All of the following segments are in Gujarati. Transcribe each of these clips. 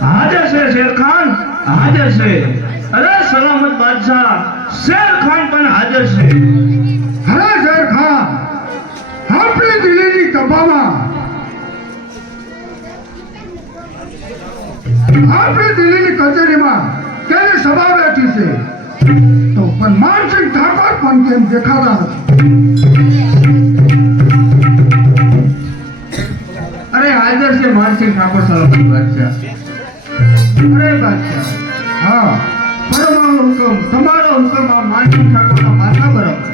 हाजिर से शेर खान हाजिर से अरे सलामत बादशाह शेर खान पण हाजिर से હરે શેર ખાન આપણી દિલ્હીની સભામાં આપણી દિલ્હીની કચેરીમાં કેવી સભા બેઠી છે તો પણ માનસિંહ ઠાકોર પણ કેમ દેખાતા નથી? अरे हाजिर से मानसिंह ठाकुर सलामत बादशाह अरे बादशाह હા फरमाओ हुक्म तुम्हारा हुक्म आ मानसिंह ठाकुर का माथा बराबर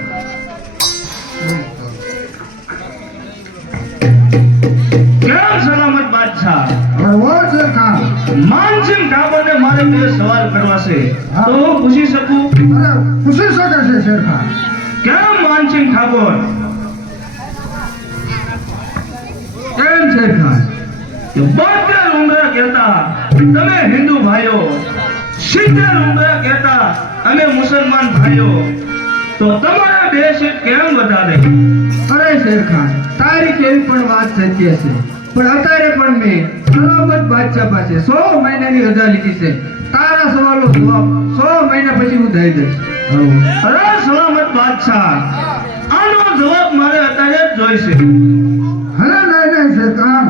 क्या सलामत बादशाह હળવો શેર ખાન मानसिंह ठाकुर ने मारे पे सवाल करवा से तो હું પૂછી શકું અરે પૂછી શકે છે શેર ખાન? क्या मानसिंह ठाकुर કેમ શેર ખાન? કે 72 ઉંમરે કહેતા તમે હિન્દુ ભાઈઓ 70 ઉંમરે કહેતા અમે મુસલમાન ભાઈઓ તો તમારા બે સીટ કેમ વધારે? અરે શેર ખાન તારી કેવી પણ વાત સત્ય છે પણ અત્યારે પણ મેં સલામત બાદશાહ પાસે 100 મહિનાની રજા લીધી છે. તારા સવાલો જવાબ 100 મહિના પછી હું દઈ દઈશ. અરે સલામત બાદશાહ આનો જવાબ મારે અત્યારે જ જોઈશે. હલે નહીં શેર ખાન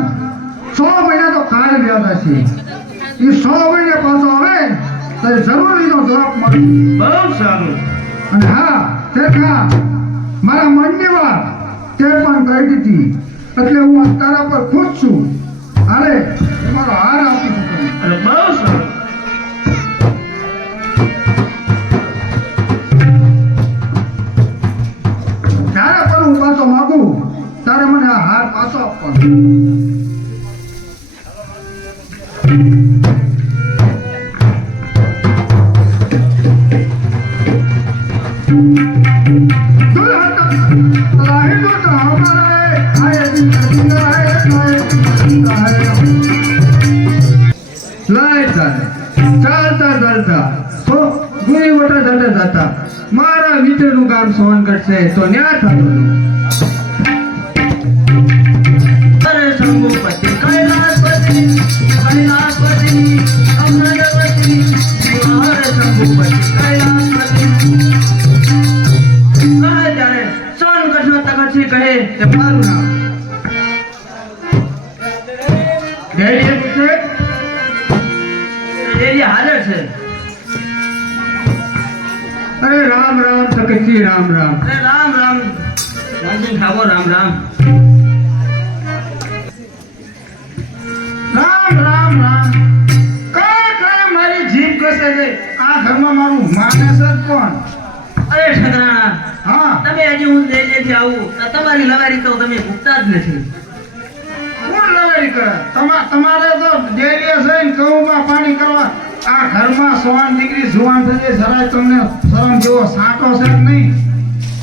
100 મહિના તો કાલ ગયા છે એ 100 મહિના પાછો આવે તો જરૂર એનો જવાબ મળે. બહુ સારું. અને હા શેર ખાન મારા મનની વાત તે પણ કહી દીધી એટલે હું આ તારા પર ખુશ છું. હાલે તમારો હાર આપી છું તમને. અરે બહુ સારું. જ્યારે પણ હું પાછો માગું તારે મને આ હાર પાછો આપવાનો. ચાલતા ચાલતા તો ગુરી વટા જતા જતા મારા મિત્રનું ગામ સોનગઢ છે તો ન્યા થતો અરે શંભુપતિ કૈલાસપતિ કૈલાસપતિ અમૃતપતિ અરે શંભુપતિ કૈલાસપતિ ત્યારે સોનગઢનો તખતસિંહ કહે કે મારું નામ ડેડીએ પૂછે ડેડી હાજર છે. અરે રામ રામ તખતસિંહ રામ રામ. અરે રામ રામ માનસિંહ ઠાકોર રામ રામ. રામ રામ રામ. કઈ મારી જીભ કસે છે આ ઘરમાં મારું માનસ જ કોણ? અરે ઠકરાણા હા તમે હજી હું લેજેથી આવું તમારી લવારી તો તમે ભૂખતા જ નથી. કોણ લવારી કરે? તમારે તો ડેરીએ જઈને ઘઉંમાં પાણી કરવા આ ઘરમાં સોન દીકરી જુવાન થઈ જાય જરાય તમને શરમ જેવો સાંટો છે કે નહીં?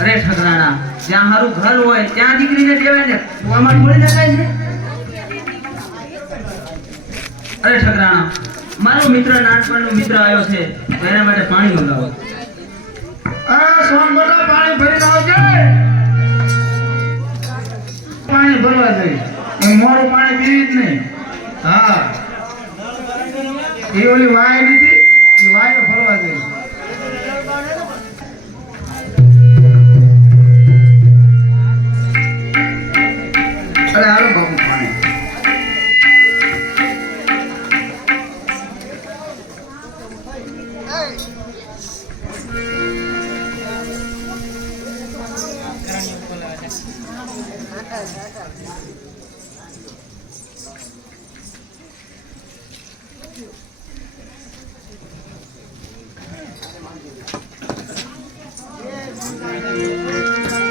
અરે ઠકરાણા જ્યાં સારું ઘર હોય ત્યાં દીકરીને દેવાય ને આમાં થોડી નખાય છે. અરે ઠકરાણા મારો મિત્ર નાનપણનો મિત્ર આવ્યો છે તો એના માટે પાણી મંગાવો. આ સોન બધા પાણી ભરીને આવજે. પાણી ભરવા જઈ એ મોરું પાણી પીવી જ નહીં. હા એ ઓલી વાય નથી એ વાય ભરવા જઈ. અરે હાલો બાપુ પાણી.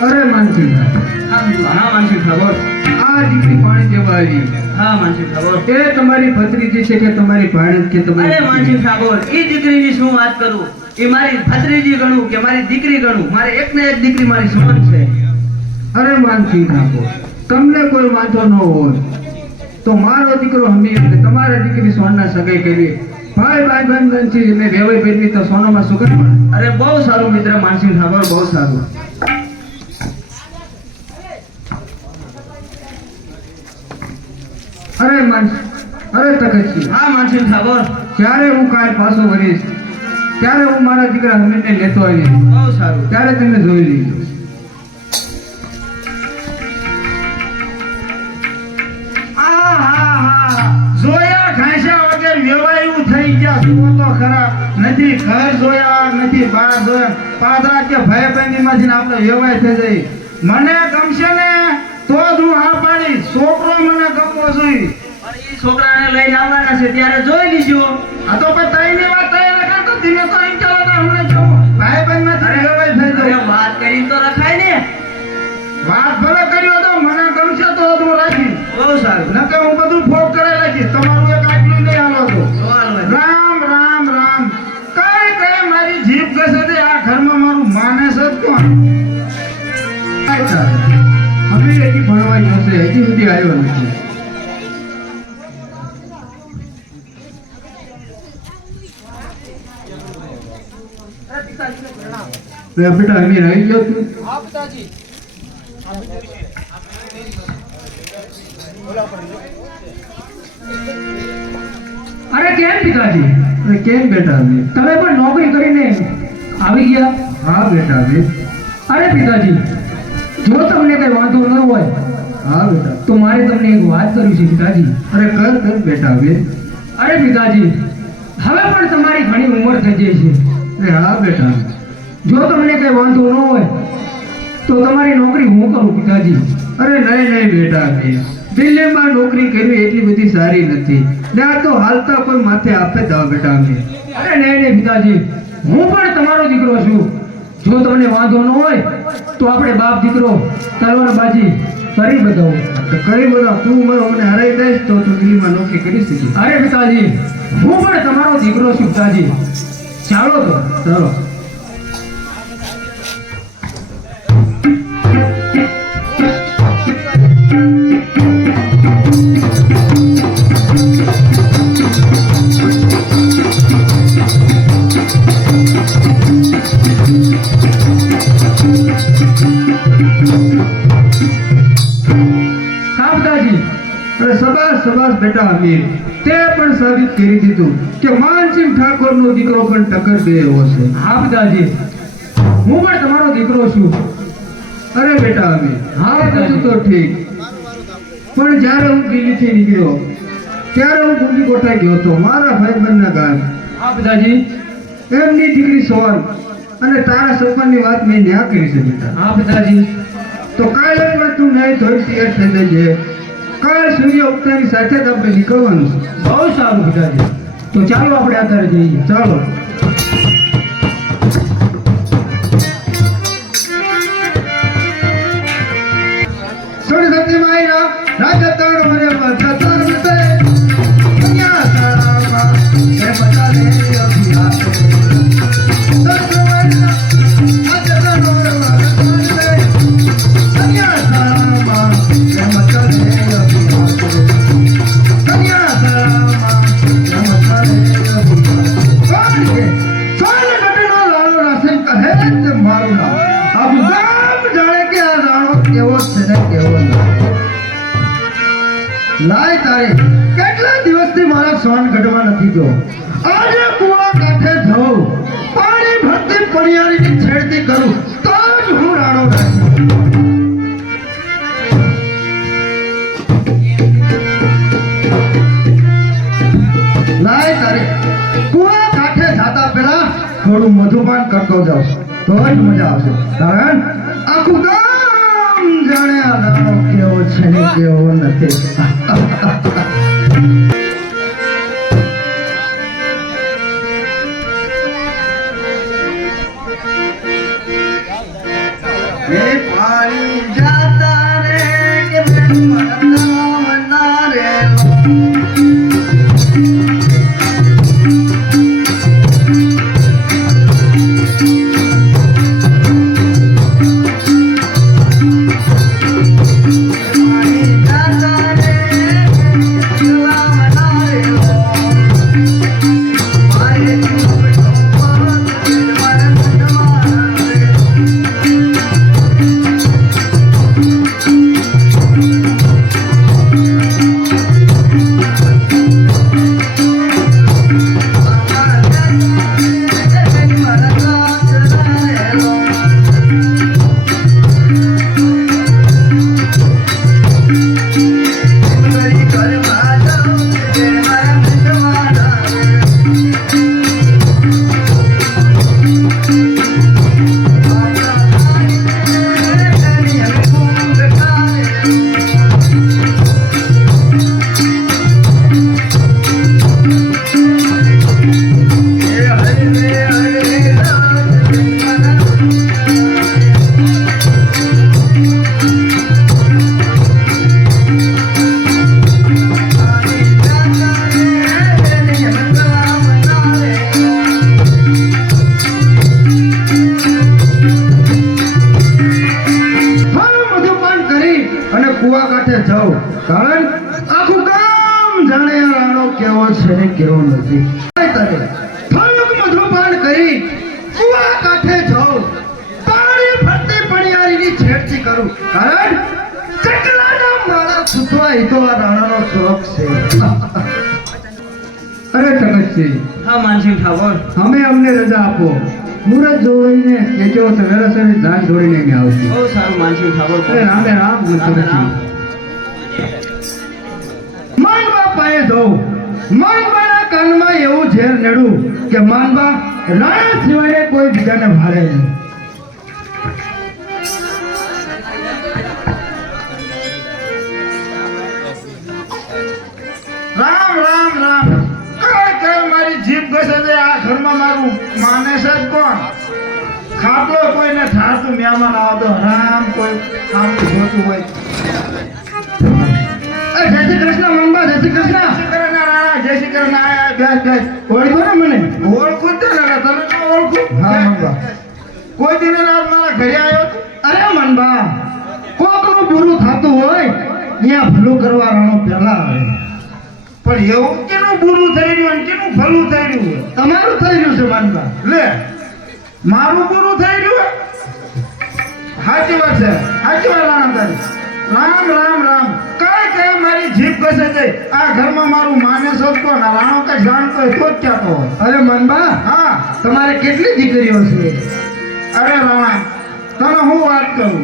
અરે માનસિંહ હા માનસિંહ ઠાકોર. આ દીકરી પાણી દેવા આવી હા માનસિંહ ઠાકોર. એ તમારી ભત્રીજી છે કે તમારી ભાણેજ કે અરે તમારી માનસિંહ ઠાકોર એ દીકરીની શું વાત કરું? એ મારી ભત્રીજી ગણું કે મારી દીકરી ગણું મારે એક ને એક દીકરી મારી સમાન છે. અરે માનસિંહ ઠાકોર તમને કોઈ વાંધો ન હોય તો મારો દીકરો હમી એટલે તમારા દીકરી સોનના સગાઈ કરી ભાઈ બંધ મેં વેવાઈ ભેટવી તો સોનામાં શું કરવા? અરે બહુ સારું મિત્ર માનસિંહ ઠાકોર, બહુ સારું. અરે તકતજી, હા માનસિંહ ઠાકોર, જ્યારે હું કાલ પાછો વળીશ ત્યારે હું મારા દીકરા હમીરને લેતો આવીશ. બહુ સારું. ત્યારે તમે જોઈ લીધું. જોયા ઘાસ્યા વગર વેવાયું થઈ ગયા. જુઓ તો ખરા, નથી ઘર જોયા, નથી બાર જોયા, પાદરા કે ભાઈ બહેની માંથી આપણે વેવાય થઈ જઈ. મને ગમશે ને તો જ હું હા પાડી. છોકરો મને ગમવો જોઈએ. પણ એ છોકરાને લઈને આવવાના છે ત્યારે જોઈ લીજો. આ તો પછી તઈની વાત તૈયાર રાખા તો ધીમે તો એમ ચાલો ને હમણાં જો ભાઈ બહેન માંથી વેવાય થઈ જાય. વાત કરી તો રખાય ને. વાત ભલે કર્યો તો મને ગમશે તો જ હું રાખીશ. બહુ સારું. નકર હું બધું ફોક કરાવી રાખીશ. તમારું એક આટલું નહીં હાલો તો. રામ રામ રામ. કઈ મારી જીભ ઘસે છે. આ ઘરમાં મારું માનસ જ કોણ? અમે હજી ભણવા જશે, હજી સુધી આવ્યો નથી. બેટા અમે રહી ગયો તું. અરે કેમ પિતાજી? અરે કેમ બેટા અમે? તમે પણ નોકરી કરીને આવી ગયા? હા બેટા અમે. અરે પિતાજી, જો તમને કઈ વાંધો ન હોય હા બેટા. તો મારે તમને એક વાત કરવી છે પિતાજી. અરે કર બેટા અમે. અરે પિતાજી, હવે પણ તમારી ઘણી ઉંમર થઈ ગઈ છે. અરે હા બેટા. જો તમને કઈ વાંધો ન હોય તો તમારી નોકરી હું કરું પિતાજી. અરે નહીં બેટા અમે. દિલ્હીમાં નોકરી કરવી એટલી બધી સારી નથી ને આ તો હાલતા કોઈ માથે આપે દવા બેટા અમે. અરે નહીં પિતાજી, હું પણ તમારો દીકરો છું. જો તમને વાંધો ન હોય તો આપણે બાપ દીકરો તલવારબાજી કરી બતાવો. તો કરી બધા તું મને હરાઈ દઈશ તો તું દિલ્હીમાં નોકરી કરી શકીશ. અરે પિતાજી, હું પણ તમારો દીકરો છું પિતાજી. ચાલો તો. ચાલો. હા પિતાજી. અરે સબાસ બેટા અમીર. તે પણ સાબિત કરી દીધું કે માનસિંહ ઠાકોરનો દીકરો પણ ટક્કર દે એવો છે. હા પિતાજી, હું પણ તમારો દીકરો છું. અરે બેટા અમીર, હા, બધું તો ઠીક, પણ જ્યારે હું દિલ્હીથી નીકળ્યો ત્યારે હું ગુંડી કોઠા ગયો હતો મારા ભાઈબંધના ગામ. હા પિતાજી. એમની દીકરી સોન અને તારા સરપંચની વાત મેં ન્યા કરી છે બેટા. હા પિતાજી. તો કાલે પણ તું નહીં ધોઈ તૈયાર થઈ જજે. કાલ સૂર્ય ઉગતાની સાથે જ આપણે નીકળવાનું છે. બહુ સારું પિતાજી. તો ચાલો આપણે અત્યારે જઈએ. ચાલો. રાજતણ મને પછતાર નતે કન્યા સારામાં એ બતાલે અભિલાષ દર્શવના આજનો રાજતણ કન્યા સારામાં એ બતાલે અભિલાષ કન્યા સારામાં એ બતાલે અભિલાષ સોલ ઘટનો લાલો રાસન કહે તે મારું નામ આબુ ગામ જાણે કે આ રાણો કેવો છે ને કેવો નહીં. લાય તારે કેટલા દિવસથી મારા સોન ઘટવા નથી ગયો. આજે કુવા કાંઠે જાઉં, પાણી ભરતી પણિયારીની છેડતી કરું તો જ હું રાણો રાખું. લાય તારે કુવા કાંઠે જાતા પહેલા થોડું મધુપાન કરતો જાઉં તો જ મજા આવશે. કારણ આખું ગામ જાણે આ રાણો કેવો છે ને કેવો નથી. પાણી જાતા રે કે મરના રે જાઉં, કારણ આખું ગામ જાણે આ રાણો કેવો છે ને કેવો નથી. તારે થોડુંક મધુપાન કરી કુવા કાંઠે જાઉં, પાણી ફરતી પણિયારીની છેડતી કરું, કારણ ચકલાના માળા છૂટવા એ તો આ રાણાનો શોખ છે. અરે તકતસિંહ, હા માનસિંહ ઠાકોર, અમે અમને રજા આપો. મુરત જોઈને કે કેવો છે વેરાસરી ધાન જોડીને અમે આવશું. બહુ સારું માનસિંહ ઠાકોર. અરે રામે રામ તકતસિંહ. માનબા પાસે જાઉં, માનબાના કાનમાં એવું ઝેર નડ્યું કે માનબા રાણા સિવાય કોઈ બીજાને ભારે નહીં. રામ રામ રામ. કઈ મારી જીભ ઘસે છે આ ઘરમાં મારું માને છે જ કોણ? ખાટલો કોઈને ઠારતું મહેમાન આવતો રામ કોઈ આમનું જોતું હોય. જય શ્રી કૃષ્ણ માનબા, જય શ્રી કૃષ્ણ. જય શ્રી કૃષ્ણ રાણા, જય શ્રી કૃષ્ણ. આયા બેસ બેસ. ઓળખો ને મને? ઓળખું જ છે ને, તને ન ઓળખું? હા માનબા. કોઈ દિને રાત મારા ઘરે આવ્યો તું? અરે માનબા, કોકનું બુરું થતું હોય ત્યાં ભલું કરવા રાણો પહેલા આવે. પણ એવું કેનું બુરું થઈ રહ્યું અને કેનું ભલું થઈ રહ્યું? તમારું થઈ રહ્યું છે માનબા. લે મારું બુરું થઈ રહ્યું? સાચી વાત છે, સાચી વાત રાણા તારી. રામ રામ રામ. કઈ મારી જીભ ઘસે છે આ ઘરમાં મારું માને છે જ કોણ? આ રાણો કઈ જાણતો હોય તો જ કહેતો હોય. અરે માનબા, હા. તમારે કેટલી દીકરીઓ છે? અરે રાણા, તને હું વાત કરું.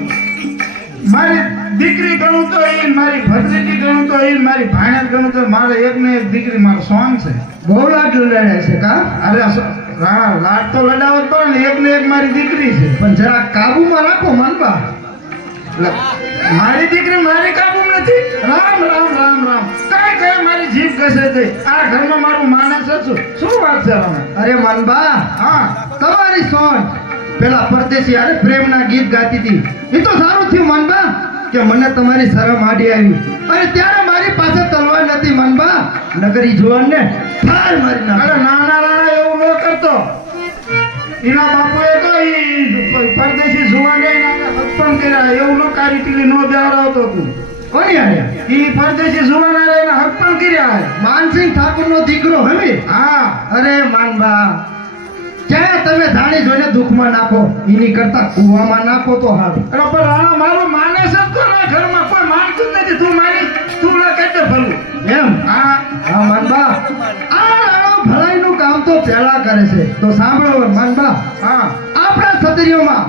મારી દીકરી ગણું તો એ, મારી ભત્રીજી ગણું તો એ, મારી ભાણેજ ગણું તો મારે એક ને એક દીકરી મારો સોન છે. બહુ લાડ લડાડ્યા છે કા? અરે રાણા, લાડ તો લડાવો જ પડે ને. એક ને એક મારી દીકરી છે. પણ જરા કાબુમાં રાખો માનબા. મારી દીકરી મારી કાબુ નથી. રામ રામ રામ રામ. કઈ મારી જીભ ઘસે છે આ ઘરમાં મારું માને છે શું વાત છે રાણા? અરે માનબા, હા. તમારી સોચ પેલા પરદેશી અરે પ્રેમના ગીત ગાતી હતી. એ તો સારું થયું માનબા કે મને તમારી શરમ આડી આવી. અને ત્યારે મારી પાસે તલવાર નથી માનબા, નગરી જુવાનને ઠાર મારી નાખી. અરે નાના રાણા એવું ન કરતો. એના બાપુએ તો ઈ પરદેશી જુવાને હત્પણ કર્યા. એવું ન કારી ટીલી નો બેહારાવતો તું. કોની આયા? ઈ પરદેશી જુવાને એને હત્પણ કર્યા. માનસિંહ ઠાકોરનો દીકરો હમી. હા. અરે માનબા, ક્યાં તમે જાણી જોઈને દુઃખમાં નાખો, એની કરતા કુવામાં નાખો તો હારું. અરે પણ રાણા મારું માને છે જ કોણ? આ ઘરમાં કોઈ માનતું જ નથી. તું માની, તું ના કહેતે ભલું. એમ? હા. હા માનબા, આ રાણો ભલાઈનું કામ તો પહેલા કરે છે. તો સાંભળો માનબા, હા. આપણા ક્ષત્રિયોમાં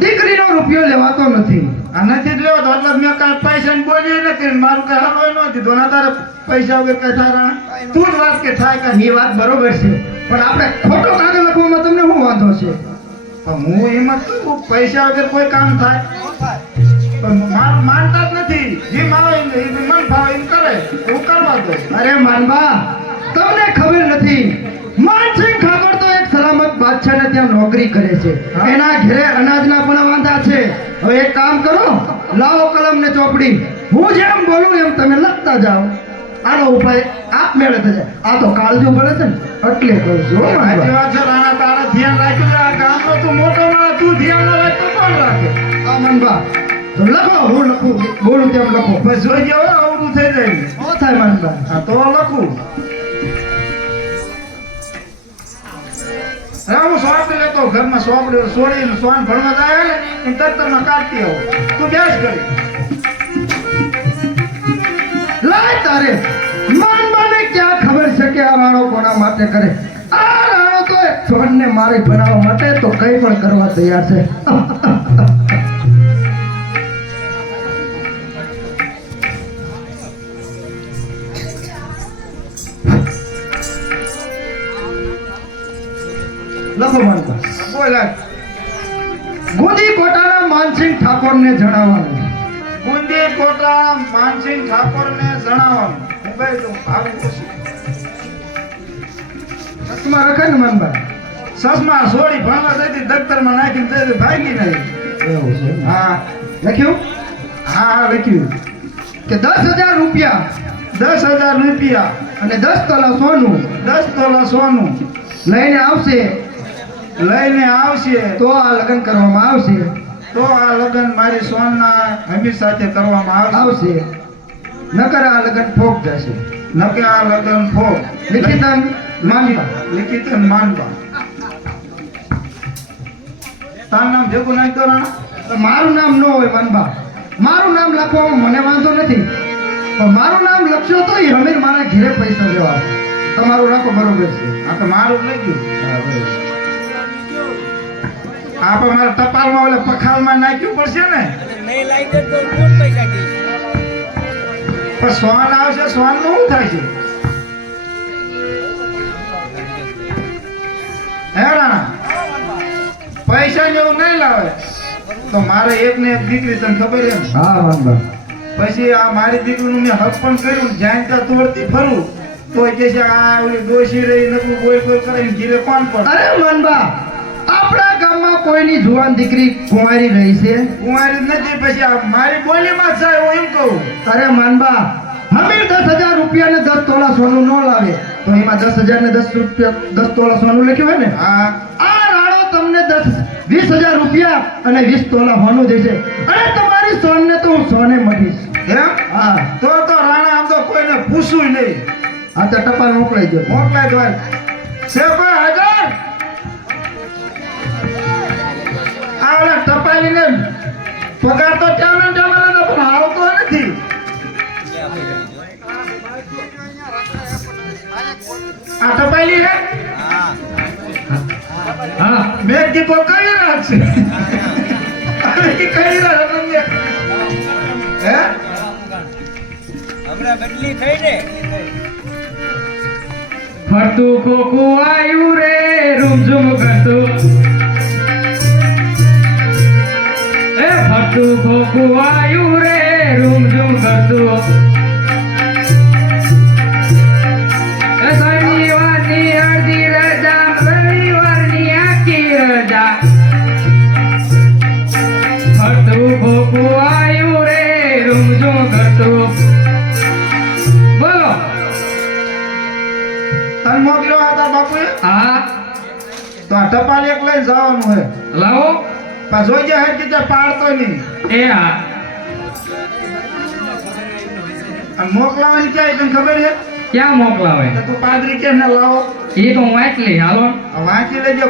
દીકરીનો રૂપિયો લેવાતો નથી. આ નથી જ લેવો તો એટલે મેં કાંઈ પૈસા ની બોલી નથી. મારું કઈ હાલવાય નથી. તો ના તારે પૈસા વગર કઈ થાય રાણા? તું જ વાત કે થાય કાંઈ. એ વાત બરોબર છે, પણ આપણે ખોટો કાગળ લખવામાં તમને શું વાંધો છે? પણ હું એમ જ કહું, પૈસા વગર કોઈ કામ થાય? પણ માનતા જ નથી. જેમ આવે એમ મન ભાવે એમ કરે. એવું કરવા દો. અરે માનબા, તમને ખબર નથી, માનસિંહ ઠાકોર તો એક સલામત બાદશાહને ત્યાં નોકરી કરે છે. એના ઘરે અનાજના પણ વાંધા છે. હવે એક કામ કરો, લાવો કલમ ને ચોપડી. હું જેમ બોલું એમ તમે લખતા જાઓ. આનો ઉપાય આપમેળે થઈ જાય. આ તો કાળજુ પડે છે ને એટલે કહું છું હો સાચી માનબા. વાત છે રાણા. તારે ધ્યાન રાખ્યું છે. આ ગામનો તું મોટો માણસ, તું ધ્યાન ના રાખ તો કોણ રાખે? આ માનબા, તો લખો, હું લખું, બોલું તેમ લખો. બસ જોઈ જાઓ, આવડું થઈ જાય. શું થાય માનબા? હા તો લખું. હવે હું સોંપડી લેતો ઘરમાં. સોંપડી સોડીને સોન ભણવા જાય ને એ તરતરમાં કાઢતી આવો. તું બેસ કરી. લાય તારે માનબાને ક્યાં ખબર છે કે આ રાણો કોના માટે કરે? આ રાણો તો એક છોડને મારી બનાવવા માટે તો કંઈ પણ કરવા તૈયાર છે. લખો માનબા. બોલ. ગુંદી કોટાના માનસિંહ ઠાકોરને જણાવવાનું, ગુંદી કોટા માનસિંહ ઠાકોરને જણાવવાનું. હું કહી દઉં આવું પૂછું. ચશ્મા રખે ને માનબા? સસમા સોડી ભણવા જતી દફતરમાં નાખીને જતી ભાગી નહીં. એવું છે. હા. લખ્યું હા લખ્યું કે 10,000 રૂપિયા 10,000 રૂપિયા અને 10 તોલા સોનું 10 તોલા સોનું લઈને આવશે લઈને આવશે તો આ લગ્ન કરવામાં આવશે. તો આ લગ્ન મારી સોનના હમીર સાથે કરવામાં આવશે. આવશે નકર આ લગન ફોક જશે. નકે આ લગન ફોક લિખિતન માનવા. લિખિતન માનવા. તારું નામ ભેગું નાખી દો રાણા. મારું નામ ન હોય માનવા. મારું નામ લખવામાં મને વાંધો નથી, પણ મારું નામ લખશો તો એ હમીર મારા ઘેરે પૈસા દેવા આવશે. તમારું રાખો બરોબર છે. આ તો મારું જ લઈ ગયું. આપણે મારે ટપાલમાં ઓલે પખાલમાં નાખ્યું પડશે ને. નહીં લાગે તો કોણ પૈસા દે? પણ શ્વાન આવશે, શ્વાન નું શું થાય છે? હે રાણા, પૈસા ને એવું નહીં લાવે તો મારે એક ને એક દીકરી, તને ખબર એમ. હા માનવા. પછી આ મારી દીકરીનું મેં હક પણ કર્યું, જ્યાં ત્યાં તોડતી ફરું તો કે છે આ ઓલી ડોશી રહી નકરું બોલ બોલ કરીને ઘીરે કોણ પણ. અરે માનવા, આપણા ગામમાં કોઈની જુવાન દીકરી કુંવારી રહી છે? કુંવારી જ નથી. પછી આ મારી બોલીમાં જ થાય હું એમ કહું. અરે માનવા, હમીર 10,000 રૂપિયા ને 10 તોલા સોનું ન લાવે તો એમાં 10,000 ને 10 રૂપિયા 10 તોલા સોનું લખ્યું હોય ને. હા, આ રાણો તમને 20,000 રૂપિયા અને 20 તોલા સોનું દેશે, અને તમારી સોનને તો હું સોને મઢીશ. એમ? હા, તો રાણા આમ તો કોઈને પૂછવું નહીં. આ તો ટપાલ મોકલાઈ દો. મોકલાય દો. છે કોઈ હાજર? આ ઓલા ટપાલીને પગાર તો ટામે ટામે નતો, પણ આવતો નથી. આ ટપાલી હે? હા મેં દીપો કઈ રાત છે. કઈ રાત તમને? હે? હમણાં બદલી થઈ ને. ફરતું ખોખું આયુ રે રૂમઝુમ કરતું. એ ફરતું ખોખું આયુ રે રૂમઝુમ કરતું. એ શનિવારની અડધી રજા, રવિવારની આખી રજા. ફરતું ખોખું આયુ રે રૂમઝુમ કરતું. બોલો. તને મોકલ્યો આ તાર બાપુએ? હા તો આ ટપાલ એક લઈને જવાનું હે. લાવો. પણ જોઈ જાય હે કે પાડતો નહીં. એ હા અને મોકલાવાની ક્યાં તને ખબર છે? ક્યાં મોકલાવે? તો તું પાદરી કે ને લાવો. એ તો હું વાંચલી. હાલો આ વાંચી લેજો.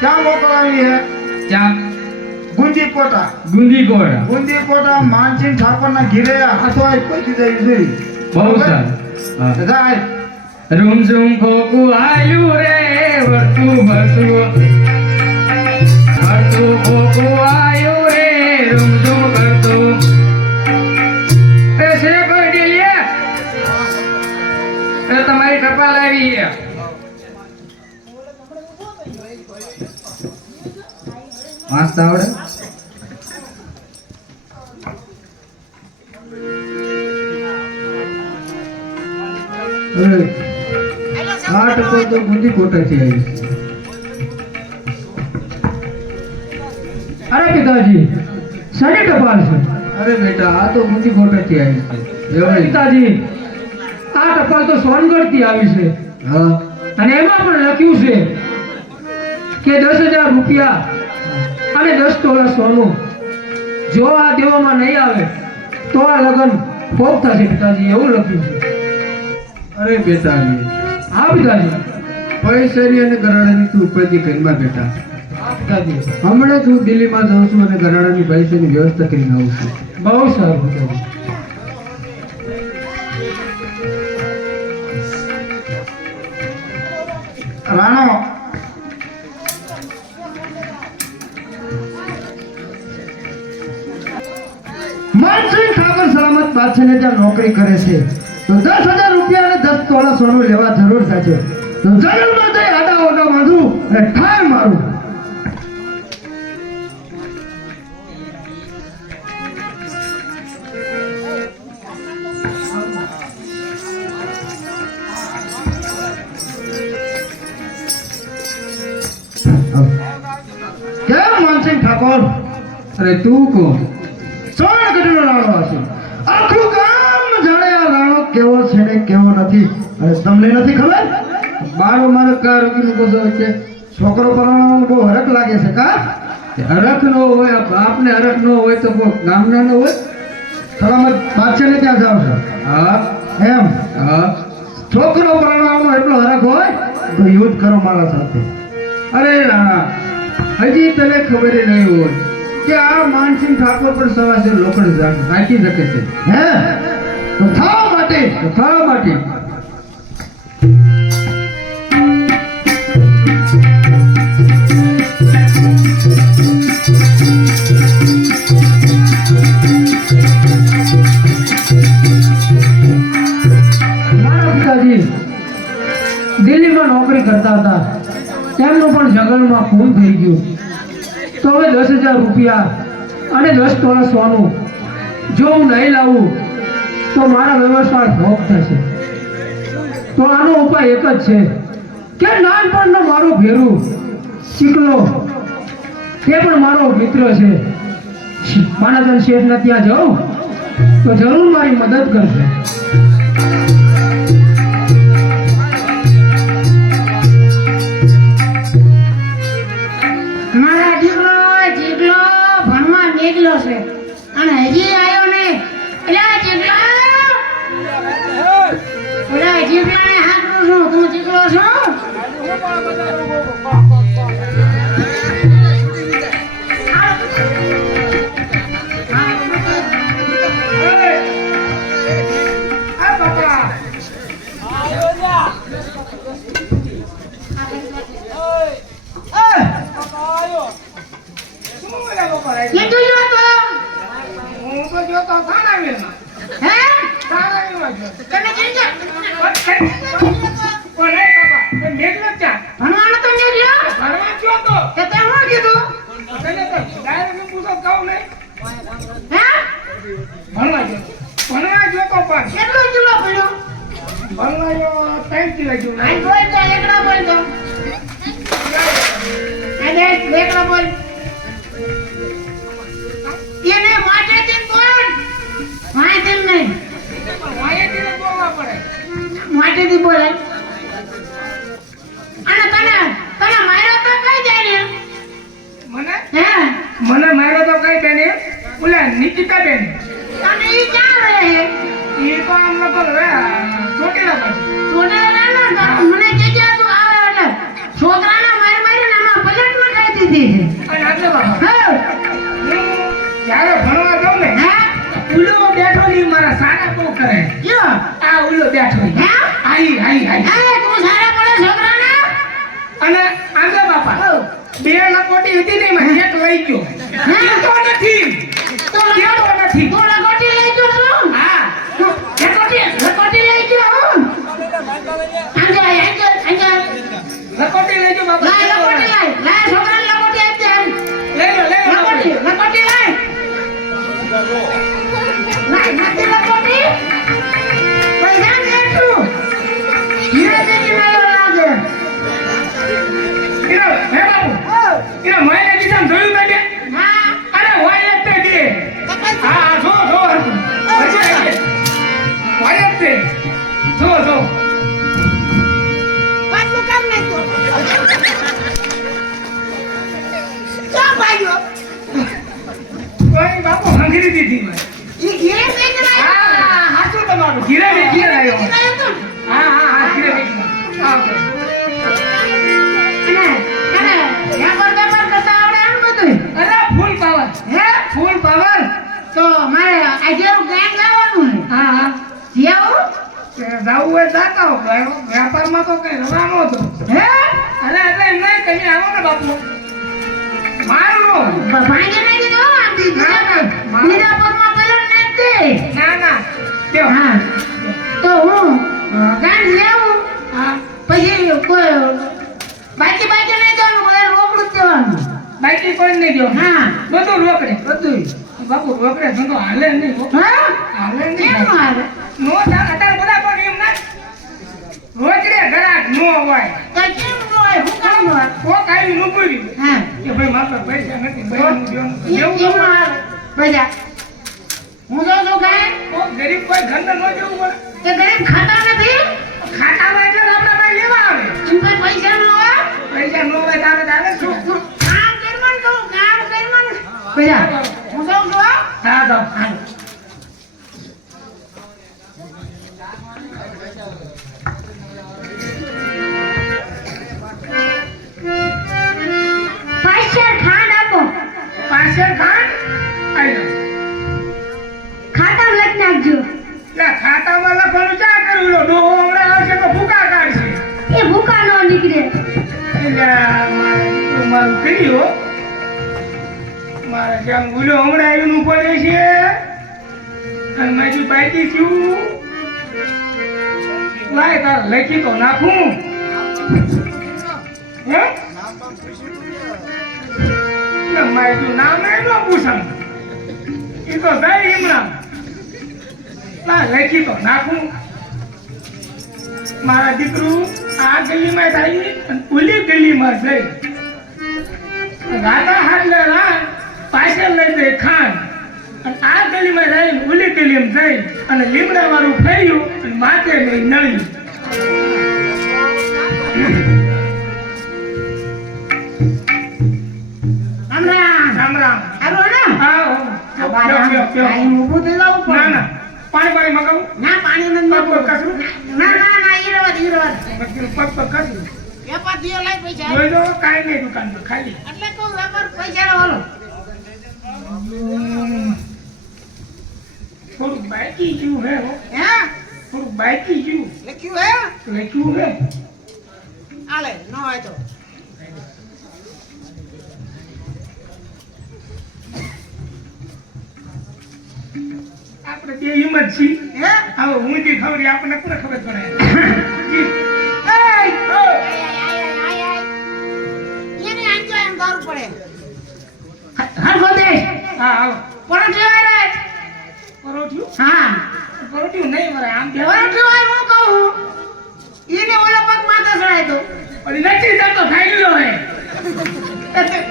ક્યાં મોકલાવી હે? ત્યાં ગુંજી કોટા. ગુંદી ગોળ. ગુંજી કોટા માનસિંહ ઠાકોરના ઘીરે હાથો આજ પહોંચી જાય જોઈ. બહુ સારું. હા. જાય. રૂમઝુમ ખોખું આયુ રે વર્તું ભરતું. વર્તું ખોખું આયુ રે રૂમઝુમ કરતું. એ છે કોઈ ડીલીએ? એ તમારી ટપાલ આવી છે. વાંચતા આવડે? આ ટપાલ તો ગુંદી કોટાથી આવી છે. અરે પિતાજી, શેની ટપાલ છે? અરે બેટા, આ તો ગુંદી કોટાથી આવી છે. અરે પિતાજી, આ ટપાલ તો સોનગઢથી આવી છે, હા, અને એમાં પણ લખ્યું છે કે 10,000 રૂપિયા અને 10 તોલા સોનું જો આ દેવામાં નહીં આવે તો આ લગ્ન ફોક થશે પિતાજી, એવું લખ્યું છે. અરે બેટા, હા પિતાજી. પૈસાની અને ગરાડાની તું ઉપાધિ કરીમાં બેટા. હા પિતાજી. હમણાં જ હું દિલ્હીમાં જાઉં છું અને ગરાડાની પૈસાની વ્યવસ્થા કરીને આવું છું. બહુ સારું પિતાજી. રાણો, માનસિંહ ઠાકોર સલામત બાદશાહને ત્યાં નોકરી કરે છે, તો 10,000 રૂપિયા અને 10 તોલા સોનું લેવા જરૂર થશે. તો જંગલમાં જઈ આડા ઓડા બાંધું અને ઠાર મારું. કેમ માનસિંહ ઠાકોર? અરે તું કોણ? સોનગઢનો રાણો હશે. આખું ગામ જાણે આ રાણો કેવો છે ને કેવો નથી. અને તમને નથી ખબર? બારો મારો કાર ઉકીનું બોધો છે. છોકરો પરણાવવાનો બહુ હરખ લાગે છે કા? હરખ નો હોય, બાપને હરખ નો હોય તો કોઈ ગામના નો હોય. સલામત બાદશાહને ત્યાં જાવ છો હા એમ છોકરો પરણવાનો એટલો હરખ હોય તો યુદ્ધ કરો મારા સાથે. અરે રાણા હજી તને ખબર નહીં હોય કે આ માનસિંહ ઠાકોર પણ સવાસે લોકડ રાખી શકે છે. હે તો થાવ માટે મારા પિતાજી દિલ્હીમાં નોકરી કરતા હતા, તેમનું પણ જંગલમાં ખૂન થઈ ગયું. તો હવે 10,000 રૂપિયા અને 10 તોલા સોનું જો હું નહીં લાવું તો મારા વ્યવસાય ભોગ થશે. તો આનો ઉપાય એક જ છે કે નાનપણનો મારો ભેરું ચીકલો, તે પણ મારો મિત્ર છે, માનવદન શેઠના ત્યાં જાઉં તો જરૂર મારી મદદ કરશે. મારા જીગલો ભણવા નીકળ્યો છે અને હજી આવ્યો નહીં. જીગલાને હાકરું છું, તું જીગલો છો? કેટલું જોતો? હું તો જોતો થાણાવીમાં. હે? થાણાવીમાં જોતો. તને કેમ છે? પણ રે બાબા, એ મેઘલો ચા. ભણવાનું તો નીકળ્યો? ભણવા જોતો. તે તે શું કીધું? તને તો ડાયરેક્ટ પૂછો કહું નહીં. હે? ભણવા જોતો. ભણવા જોતો પણ. કેટલું કિલો પડ્યો? ભણવા જો 3 કિલો જેવું. આઈ બોલ તો એકડો બોલ તો. અરે એકડો બોલ. એને માટેથી બોલ. માટેથી નહીં. વાયેથી બોલવા પડે. માટેથી બોલ. અને તને માર્યો તો કઈ જાય ને? મને હે? મને માર્યો તો કઈ બેને ઓલા નિકિતા બેન. તને ઈ ક્યાં રહે છે? એ તો આમ લગભગ ચોટીલા બાજુ. છોકરાના ના મને કે તું આવે એટલે છોકરાના મારીને આમાં પલટમાં કરી દીધી છે. અને આગળ બાબા હે? હું જ્યારે ભણવા જાઉં ને હે? ઉલો બેઠો ની મારા સારા બહુ કરે. યો. આ ઉલો બેઠો ની. હે? આઈ તું સારા પડે છોકરાના? અને આગળ બાપા હો. 2 લકોટી હતી ને એમાં એક લઈ ગયો. કેતો નથી. તું કેતો નથી. લગોટી લઈ ગયો છું? હા લગોટી લઈ ગયો? અંજર. લકોટી લઈ ગયો બાપા. લાય લગોટી લાય. લાય છોકરાને લગોટી આપી દે. લઈ લો લગોટી લાય. લાય નથી લગોટી. પૈસા દે તું. ધીરે ધીરે મારો લાગે. હે બાપુ એને માયને દીધા જોયું તો બે. હા. અરે વાય જ તે બે. હા જો હરકું. પછી આવી. વાય જ તે. જો પાછું કામ નહીં તો. ચા ભાઈઓ. કોઈ બાપુ હંગરી દીધી મને. ઈ ઘીરે બેસી હા હાચું તમારું ઘીરે વેચી આવ્યો. રહ્યો તો. હા ઘીરે વેચી. હા અને વ્યાપાર કરતા આવડે આમ બધું. અરે ફૂલ પાવર. હે? ફૂલ પાવર. તો મારે આજે જ્ઞાન લાવવાનું છે. હા જીયાવું? જાવું હોય જાતા હો. વ્યાપારમાં તો કઈ રવાનો હતો. હે? અરે એટલે એમ નહીં તમે આવો ને બાપુ. મારું ભાંગી નહીં દીધો આમ બીજાપુરમાં પેલો નાખ દે. ના દેવ. હા. તો હું ગાંઠ લેવું. હા પછી કોઈ બાકી નહીં જવાનું, બધા રોકડું જ દેવાનું. બાકી કોઈ નહીં દેવ. હા. બધું રોકડે બધું. બાપુ રોકડે ધંધો હાલે નહીં હો. હા? હાલે કેમ નહીં. આવે? નો અત્યારે બધા પણ એમ ના રોકડે ઘરાક નો હોય. તો કેમ હોય? હું કામ હોય? કોક આવી મૂક્યું હા. કે ભાઈ મારા પાસે પૈસા નથી ભાઈ દેવાનું. એ એવું કેમ તો આવે? પૈસા. હું જો છું કાંઈ? કોક ગરીબ કોઈ ઘરને ન દેવું પડે. તે ગરીબ ખાતા નથી? ખાતામાં એટલે આપણા પાસે લેવા આવે. એમ કઈ પૈસા ન હોય? પૈસા ન હોય તારે તારે શું? કામ કરવાનું કહું, કામ કરવાનું. પૈસા. હું જો છું હો? હા તો હાલ. મારા જેમ ગુલો હમણાં આવીને પડે છે અને મારી બાકી છું લાય તાર લખી તો નાખું હે મારું નામ નહીં ન પૂછાણ એ તો જાય હમણાં લાય લખી તો નાખું મારા દીકરું આ ગલીમાં જાય અને ઓલી ગલીમાં જઈ રાધા હાડલે રાન પાછળ લઈ જાય ખાન અને આ ગલીમાં જઈને ઓલી ગલીમાં જઈ અને લીમડા વાળું ફર્યું અને માથે લઈ નળ્યું રામ રામ આવો ને આવો ઊભું થઈ જવું ના પડે. ના પાણી મગાવું ના પાણી નથી પગ પગ કસરું ઈ રોજ પગ પગ કસરું વેપાર દિયો લઈ પૈસા જોઈ દો કાંઈ નહીં દુકાનમાં ખાલી એટલે કહું વેપાર પૈસા વાળો થોડુંક બાકી જ્યું હે હો હે થોડુંક બાકી જ્યું લખ્યું હે લખ્યું હે આલે ન હોય તો આપણે બે હિંમત છી હે આવો ઊંધી ખબર આપણને કોને ખબર પડે એને આંજો એમ દારૂ પડે હર બોલે હા આવો પરોઠી વાળે પરોઠ્યું હા પરોઠ્યું નહીં મરે આમ પરોઠી વાળે હું કહું એને ઓલા પગ માથે ચડાય તો ઓલી નથી જતો ખાઈ ગયો હે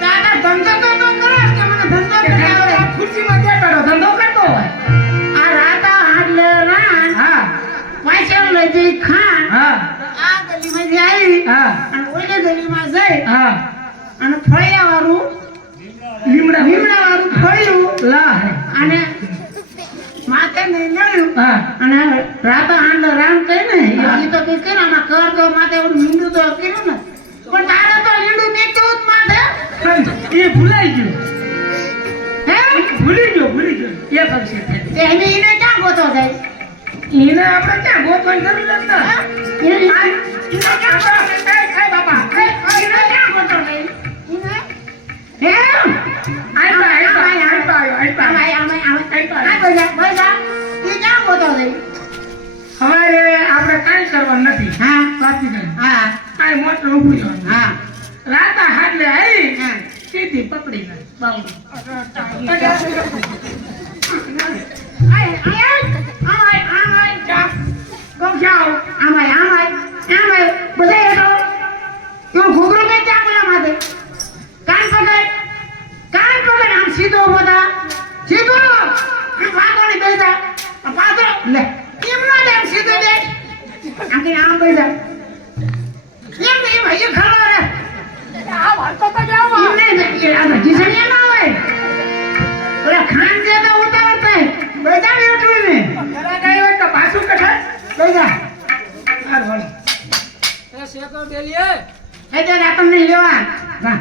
દાદા ધંધો તો કરો કે મને ધંધો કરતા આવડે ખુરશીમાં બેઠો ધંધો કરતો હોય આ રાતા હાડલે રાન હા પાછળ લઈ જઈ ખાન હા આ ગલીમાં જઈ આવી હા અને ઓલી ગલીમાં જઈ હા અને ફળિયા વાળું લીમડા લીમડા વાળું ફળ્યું લા હે અને માથે નહીં નળ્યું હા અને રાતા હાંડલે રામ કહે ને હા. એ તો કઈ કર્યું આમાં કર તો માથે ઓલું મીંડું તો કર્યું ને પણ તારે તો લીંડું નીકળ્યું જ માથે એ ભૂલાઈ ગયું હે ભૂલી ગયો એ કરશે તે એને ક્યાં ગોતો જાય એને આપણે ક્યાં ગોતવાની જરૂર જ ના એને ક્યાં ગોતો બાપા એને ક્યાં ગોતો જાય હે હવે આપણે કાંઈ કરવાનું નથી સાચી વાત. કાંઈ મોટું ઊભું જવાનું રાતા હાડલે આવી સીધી પકડી ગઈ બાવડી સીધો બધા સીધો વાગોની બેસા પાછો લે એમનો એમ સીધો દે આખી આમ બેસા એમ એ ખરો રે આ વાતો તો જાવ એમને એ આ જીસણિયા ના હોય ઓલા ખાન જે તો ઉતાવળ થાય બેસા બેઠું ને ઘરે ગઈ હોય તો પાછું કઠા બેસા હાર વળ એ તે દાતમ ને લેવા ના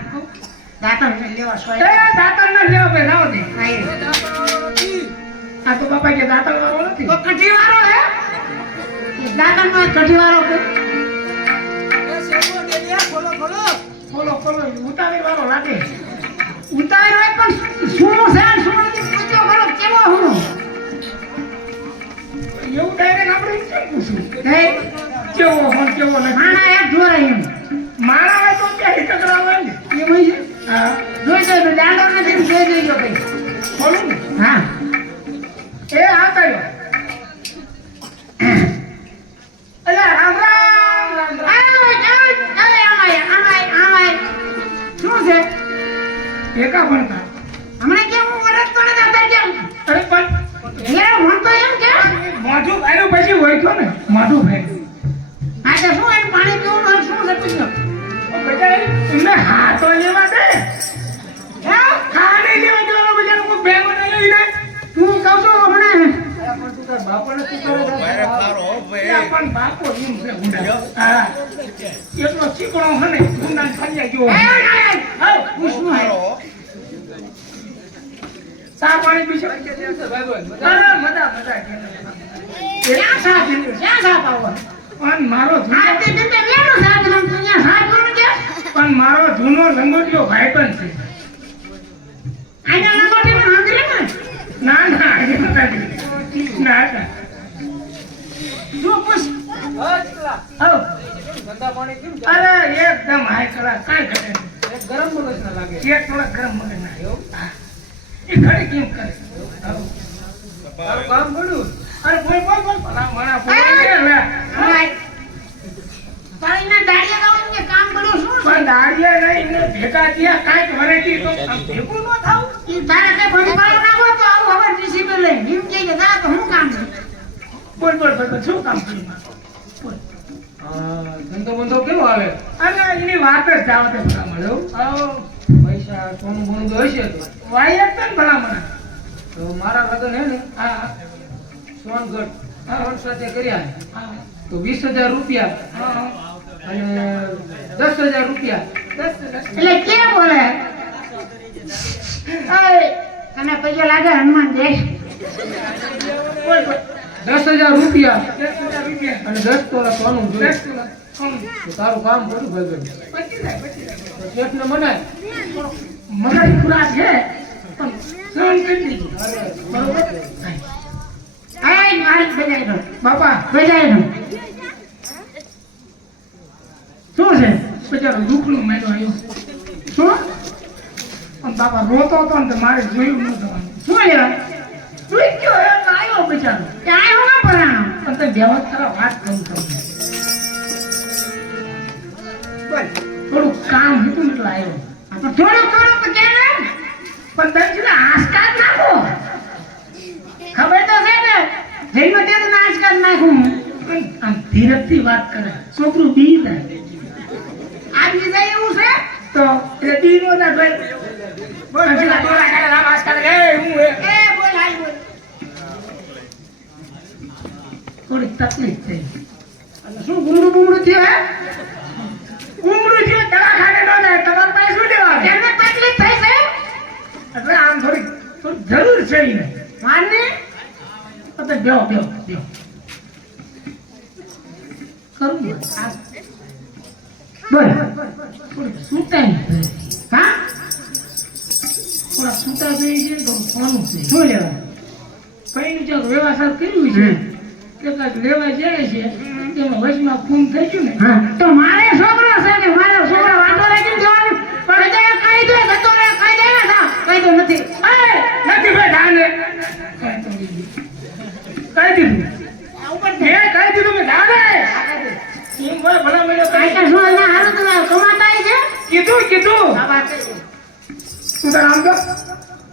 દાતમ ને લેવા એ સોય દાતર ના લેવા પે લાવો દે આય આ તો બાપા કે દાતર વાળો નથી તો કઠી વાળો હે દાતમ નો કઠી વાળો કે ખોલો ઉતારી વાળો લાગે ઉતાર હોય પણ શું છે શું નથી પૂછો કરો કેવો હું એવું ડાયરેક્ટ આપણે કેમ પૂછું હે કેવો હોય કેવો નથી માણા એક જોરાય એમ મારા હોય તો ક્યાં હિતકરા હોય ને એ હોય છે હા જોઈ જોઈ દાંડો નથી જોઈ જોઈજો ભાઈ ખોલું ને હા એ આ કર્યો અલા રામ રામ શું છે એકા ભણતા હમણાં કેમ હું વરસ પડે તો અત્યારે કેમ અરે પણ એ ભણતો એમ કે માથું ભાઈ પછી હોય છો ને માથું ભાઈ આ તો શું એમ પાણી પીવું ને શું છે પૂછ્યો બધા એમને હાથો લેવા દે હે ખાને લેવા દેવાનો બજાર કોઈ બે મને લઈ લે તું કહું છું હમણાં બાપોને શું કરે પણ બાપો એમ છે ઊંડા હા એટલો ચીકણો હે ને ઊંડા ખાલી ગયો હા પૂછનું હે ચા પાણી પીશે અરે મજા ક્યાં સાપ આવો પણ મારો આ જૂનો તે તે લેનો સાપ લમ તું ત્યાં સાપ કોણ કે પણ મારો જૂનો લંગોટિયો ભાઈ પણ છે આના હઉ. ધંધા પાણી કેમ અરે એકદમ હાઈ ક્લાસ, કાંઈ ઘટે નહીં. એક ગરમ મગજ ના લાગે એક થોડા ગરમ મગજ ના આવ્યો. હા. એ ઘડી કેમ કરે? હઉ. તારું કામ પડ્યું અરે બોલ બોલ બોલ ભલા માણા બોલ કે લે. પણ એના દાડિયા ગાવાનું કે કામ કર્યું શું છે? પણ દાડિયા નહીં ને ભેગા થયા કાંઈક વરેથી તો આમ ભેગું ન થાવ. ઈ તારે કઈ ભણવાનું ના હોય તો આવું હવે ડિસિપ્લિન લઈ એમ કે જા તો હું કામ કરું? બોલ બોલ બોલ બોલ, શું કામ કર્યું બોલ. ધંધો બંધો કેવો આવે અને એની વાત જ જાવ તે ભલા મળ્યો. પૈસા સોનું બોનું તો હશે તો વાયર તો ને ભલા મને. તો મારા લગ્ન હે ને હા સોનગઢ સોન સાથે કર્યા હા તો 20,000 રૂપિયા હા. અને 10,000 રૂપિયા એટલે કે બોલે ઓય તને પૈસા લાગે હનુમાન દેશ બોલ બોલ. 10,000 રૂપિયા 10,000 રૂપિયા. અને 10 તોલા સોનું જોઈએ 10 કિલો સોનું. તો તારું કામ પડ્યું ભાઈ બચી જાય બચી જાય. તો શેઠને મનાય મગજ પૂરા છે પણ સહન કરી દીધી. બરોબર. આય માલ બજાઈ દો બાપા બજાઈ દો શું છે બચારો દુઃખનું મહિનો આવ્યો. શું પણ બાપા રોતો હતો ને તો મારે જોયું ન થવાનું. શું લેવા જોઈ ગયો એ તો આવ્યો બચારો. ક્યાંય હું ના ભરાણો પણ તે વ્યવહાર ખરા વાત કરું તમને. બોલ થોડું કામ હતું એટલે આવ્યો. આ તો થોડું થોડું તો કે ને પણ દર્શને આસ્કા જ નાખો. ખબર તો છે ને જઈને તે નાશ કરી નાખું હું. આમ ધીરજથી વાત કરે છોકરું બી જાય આ બી જાય એવું છે તો એટલે બી નો ના ભાઈ. બોલ પેલા દોરા કાઢે આમ આસ્કા કરે, એ હું એ. એ બોલ હાલ બોલ થોડી તકલીફ થઈ. અને શું ગુમડું ગુમડું થયું હે ઉમરું છે દવાખાને ન જાય તમારે પાસે શું લેવા છે? એને તકલીફ થઈ છે એટલે આમ થોડી જરૂર છે એને. મારને તો બેહો બેહો બેહો કરું ને. આ બોલ થોડીક સુતાઈ થઈ. હા થોડા સુતા થઈ છે ને થોડું સોનું છે. શું લેવા કઈનું જે વ્યવહાર કર્યું છે તે કાંઈક લેવા જાય છે એમાં વચમાં ખૂન થઈ ગયું ને. હા તો મારે છોકરો છે ને મારો છોકરો વાંધો નથી જવાનું પણ તે કહી દે જતો રે કહી દે ને સા કહી દો નથી એ, નથી બેઠા આને. કહી દીધું ઉપર મેં કહી દીધું મેં જાને એમ બોલે ભલા મને આઈ કે શું ના હારું તો કમાતા છે કીધું કીધું આ વાત છે તું તાર આમ તો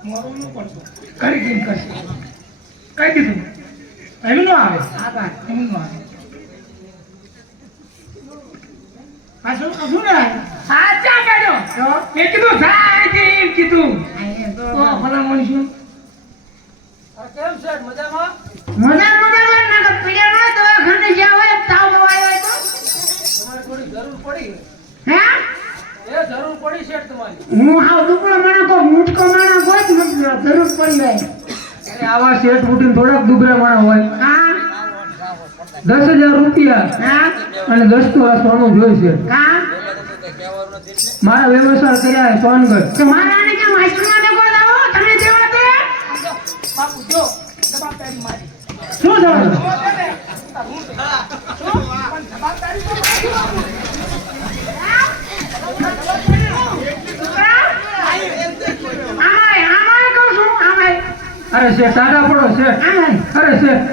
મોરું ન પડતો કરી કેમ કરશે કહી દીધું એમ ન આવે આ વાત એમ ન આવે. પાછું શું લે સાચા કર્યો મેં કીધું જાય કે એમ કીધું તો ભલા મણીશું. કેમ છે મજામાં મજા મજા ના તો પીડ્યા ના દવાખાને જ્યાં હોય તાવ આવ્યો હોય તો તમારે થોડી જરૂર પડી હે એ જરૂર પડી છે તમારી હું હાવ દુબળો માણસ કો મૂટકો માણસ કોઈ જ નથી જરૂર પડી જાય અરે આવા શેઠ ઉઠીને થોડાક દુબળા માણસ હોય હા 10,000 રૂપિયા હા અને 10 તોલા સોનું જોઈ છે હા મારા વ્યવસાય કર્યા સોનગઢ તો મારાને કેમ હાઈસ્કૂલમાં દેખો જાઓ તમે જેવા તે બાપુ જો જવાબદારી મારી. શું થયું તો છે ને, તાર હું છે. શું? પણ જવાબદારી તો મારી બાપુ. આમાય આમાય કહું છું આમાય અરે શેઠ ટાટા પડો શેઠ આમાય અરે શેઠ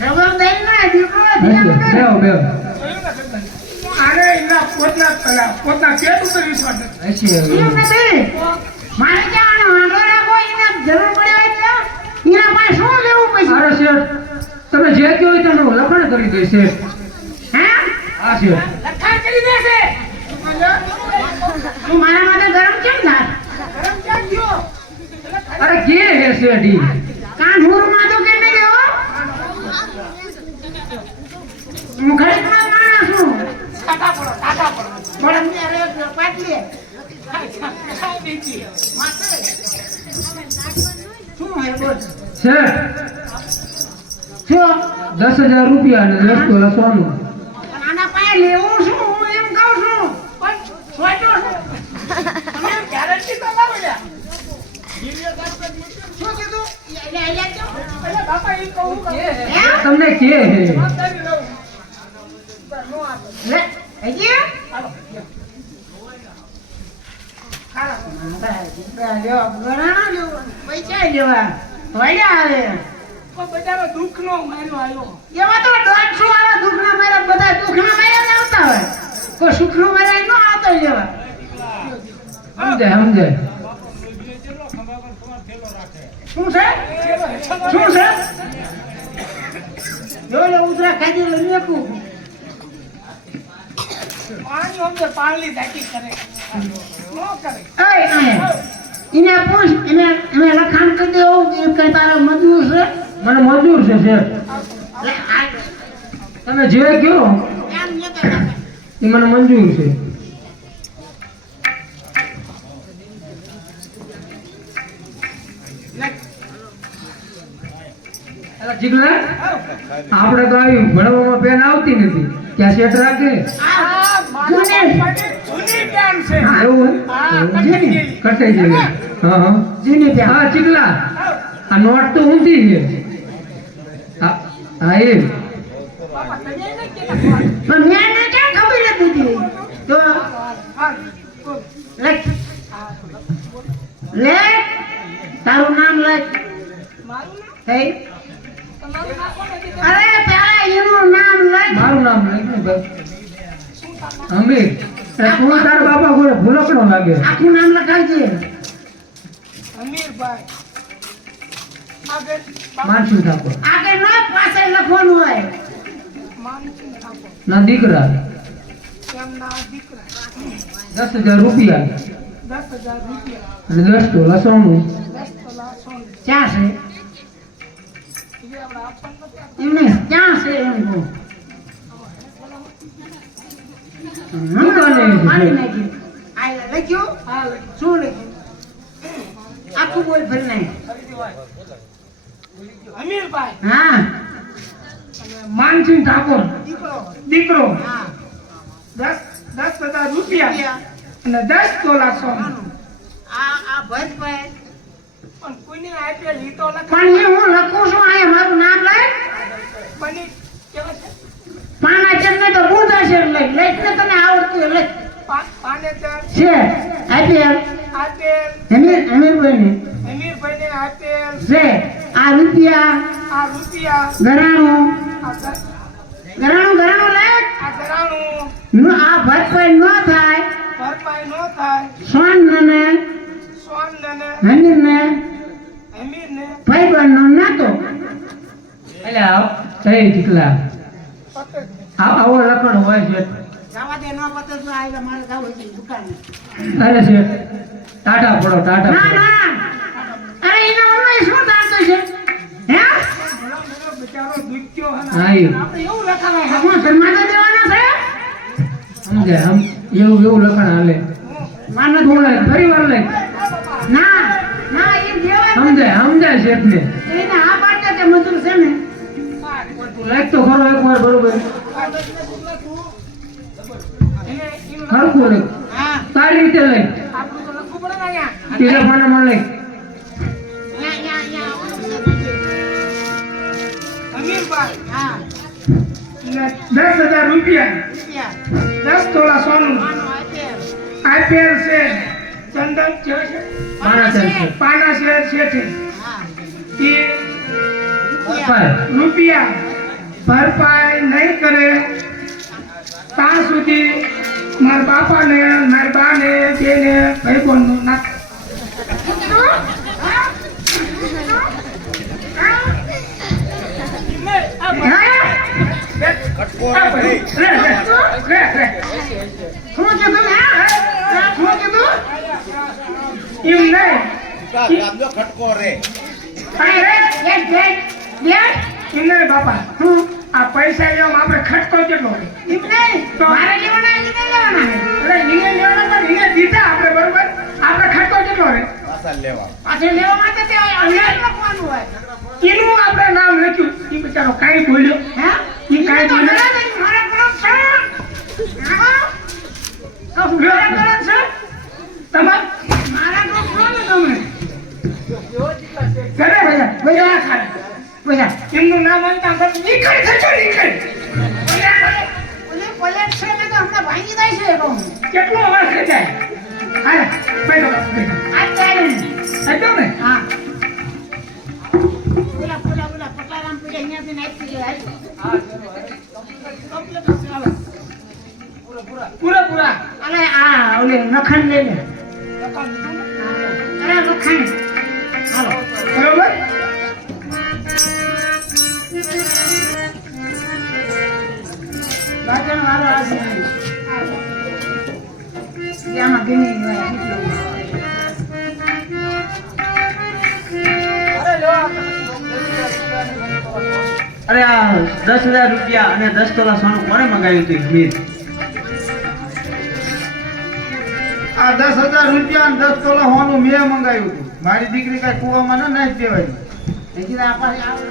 જવાબદારી ના દીકરો હશે ધ્યાન બેહો બેહો આને એના પોતના પેટ ઉપર વિશ્વાસ નથી. હશે એમ નથી મારે ક્યાં વાંધો રાખો એને જરૂર પડે હોય તો એના પાસે શું લેવું પછી અરે શેઠ તમે જે કહો એ તમે લખણ કરી દઈ શેઠ હે હા શેઠ લખાણ કરી દેશે. તું મારા માટે ગરમ કેમ થાય ગરમ ક્યાં થયો? અરે કે હે શેઠ ઈ કાન હુરમાં તો કેમ નહીં દેવો હું ઘડીકમાં માણસ છું ટાટા પડો. પણ અમને અરે પાટલી ખાઈ દીધી. શું હોય બોલ શેઠ શું 10,000 રૂપિયા અને 10 તોલા સોનું પણ આના પાસે લેવું શું હું એમ કહું છું પણ સોચો છો. તમે ગેરંટી તો લાવો લ્યા. શું કીધું એટલે એટલે બાપા એમ કહું કે તમને કે હે જવાબદારી લઉં. તાર નો આપે. લે હજી ગરાણા લેવો પૈસા લેવા વયા આવે કોઈ બધાનો દુઃખનો માર્યો આવ્યો. એવા તો 150 વાળા દુઃખના માર્યા બધા દુઃખના માર્યા જ આવતા હોય કોઈ સુખનો માર્યા ન આવતો લેવા સમજાય સમજાય શું છે શું છે જો લે ઉતરા ખાધી લે લેકું પાણી અમને પાણી દાખી કરે ન કરે. એને પૂછ એને લખાણ કરી દેવું કે કઈ તારે મજૂર છે મને મંજૂર છે શેઠ લે આ તમે જે કહો એમ ન કરતા એ મને મંજૂર છે અલા જીગલા આપણે તો આવી ભણવામાં પેન આવતી નથી ક્યાં શેઠ રાખે આ મારા બાપાની જૂની પેન છે. હા, એવું હા, હોય કટાઈ ગયેલી. કટાઈ ગયેલી. હા હા જીની ત્યાં હા ચીકલા આ નોટ તો ઊંધી છે હા હા એ બાપા તમે નહીં કહેતા કોણ? પણ મેં એને ક્યાં ખબર હતી તો હા, બોલ. લખ લે તારું નામ લખ મારું નામ? થઈ તમારું નામ કોને કીધું? અરે પેલા એનું નામ લખ મારું નામ લખ ને ભાઈ શું તારું નામ? અમીર તું તાર બાપા ઘોડે ભૂલકડો લાગે આખું નામ લખાવજે અમીરભાઈ. આગળ બાપા માનસી ઠાકોર આગળ ન પાછળ લખવાનું હોય માનસિંહ ઠાકોર. ના દીકરા એમના દીકરા 10,000 રૂપિયા 10,000 રૂપિયા અને 10 તોલા સોનું 10 તોલા સોનું. ક્યાં છે એ આપણે આપવાનું નથી આપવાનું. એમને ક્યાં છે એમ કહું દુકાને છે. મારી નાખી આ લખ્યું હા, લખી. શું લખ્યું આખું બોલ ફરી નાખ અમીરભાઈ હા અને માનસિંહ ઠાકોર દીકરો દીકરો હા 10,000 રૂપિયા અને 10 તોલા સોનું. આ ભરતભાઈ પણ કોઈને આપેલ ઈ તો લખાય. પણ એ હું લખું છું અહીંયા મારું નામ લઈ પણ ઈ કેવા છે? પાના ચેરને તો બુધા છે લઈ લઈ ને તને આવડતું હોય લઈ પાનેતર છે આપેલ આપેલ અમીરભાઈ ને અમીરભાઈને આપેલ છે આ રૂપિયા આ રૂપિયા ઘરાણું આ ઘરાણું લે ઘરાણું આ ભરતભાઈ ન થાય ભરપાઈ નો થાય. સોન ને સોન ને હમીર ને અમીર ને ભાઈબંધ નો નાતો અલ્યા સહી ચીકલા આવો લખણ હોય છે જવા દે ન પતો તો આયલા મારે જાવ છે દુકાને અરે શેઠ ટાટા પડો ટાટા ના પડો ના અરે એના મનમાં શું થાતું છે હે બિચારો દુખ્યો હે ને. હા એ આપણે એવું લખાવાય છે. હું શર્માતો દેવાનો છે સમજાય એવું લખણ હાલે માનો તું લખ ફરી વાર લખ ના ના એ દેવા સમજાય શેઠ ને એને આ પાડે કે મજૂર છે ને તું લખ તો ખરો એકવાર બરોબર એને એનું ખરખું લખ હા તારી રીતે લખ આપણું તો લખવું પડે ને અહીંયા. ત્રીજા પાનામાં લખ યા અમીરભાઈ હા ને 10,000 રૂપિયા રૂપિયા 10 તોલા સોનું માનો આપેલ આપેલ છે. ચંદન છે છે? પાના ચાલશે પાના છે છે. હા એ બપાય રૂપિયા ભરપાઈ નહીં કરે ત્યાં સુધી મારા બાપાને મારી બાને બેને ભાઈબંધનો નાખે. શું કીધું હે શું કીધું એમ નહીં. ગામનો ખટકો રે બેટ એમ નહીં બાપા. આ પૈસા લેવામાં આપણે ખર્ચો કેટલો હોય? એમ નહીં મારે લેવાના એને લેવાના અરે એને લેવાના પણ એને દીધા આપણે બરોબર. આપણે ખર્ચો કેટલો રહે? પાછા લેવા પાછળ લેવા માટે તે અન્યાય લખવાનું હોય એનું આપણે નામ લખ્યું. એ બિચારો કાંઈ બોલ્યો. હે ઈ કાંઈ તો બોલ્યો. ઘણા નહીં, મારા ઘણા છે. હા? તો મારા ઘણા છે. તમારે મારા ઘણા છો ને તમે. ઘરે ભૈયા ભૈયા ખાય. બોલ્યા. એમનું નામ અંતા નીકળ ખર્ચો નીકળ. ઓલે પલેટ છે ને ભાંગી જાય છે કહું. કેટલો અવાજ ખેંચાય હાલે બેઠો બેઠો આ ચાલે. બેઠો ને હા. બોલા પટારામ પૂજા અહીંયાથી નાખી જાય. પૂરા અરે આ ઓલે નખણ લઈ લે. અરે નખણ. હાલો. બરોબર બાજણ વાળો આ છે. આમાં ગમી ગયો. અરે આ 10,000 રૂપિયા અને 10 તોલા સોનું કોણે મંગાવ્યું હતું મીર? આ 10,000 રૂપિયા અને 10 તોલા હોનું મેં મંગાવ્યું હતું. મારી દીકરી કાંઈ કૂવામાં ન નાખી દેવાય. હજી આ પાસે આવું.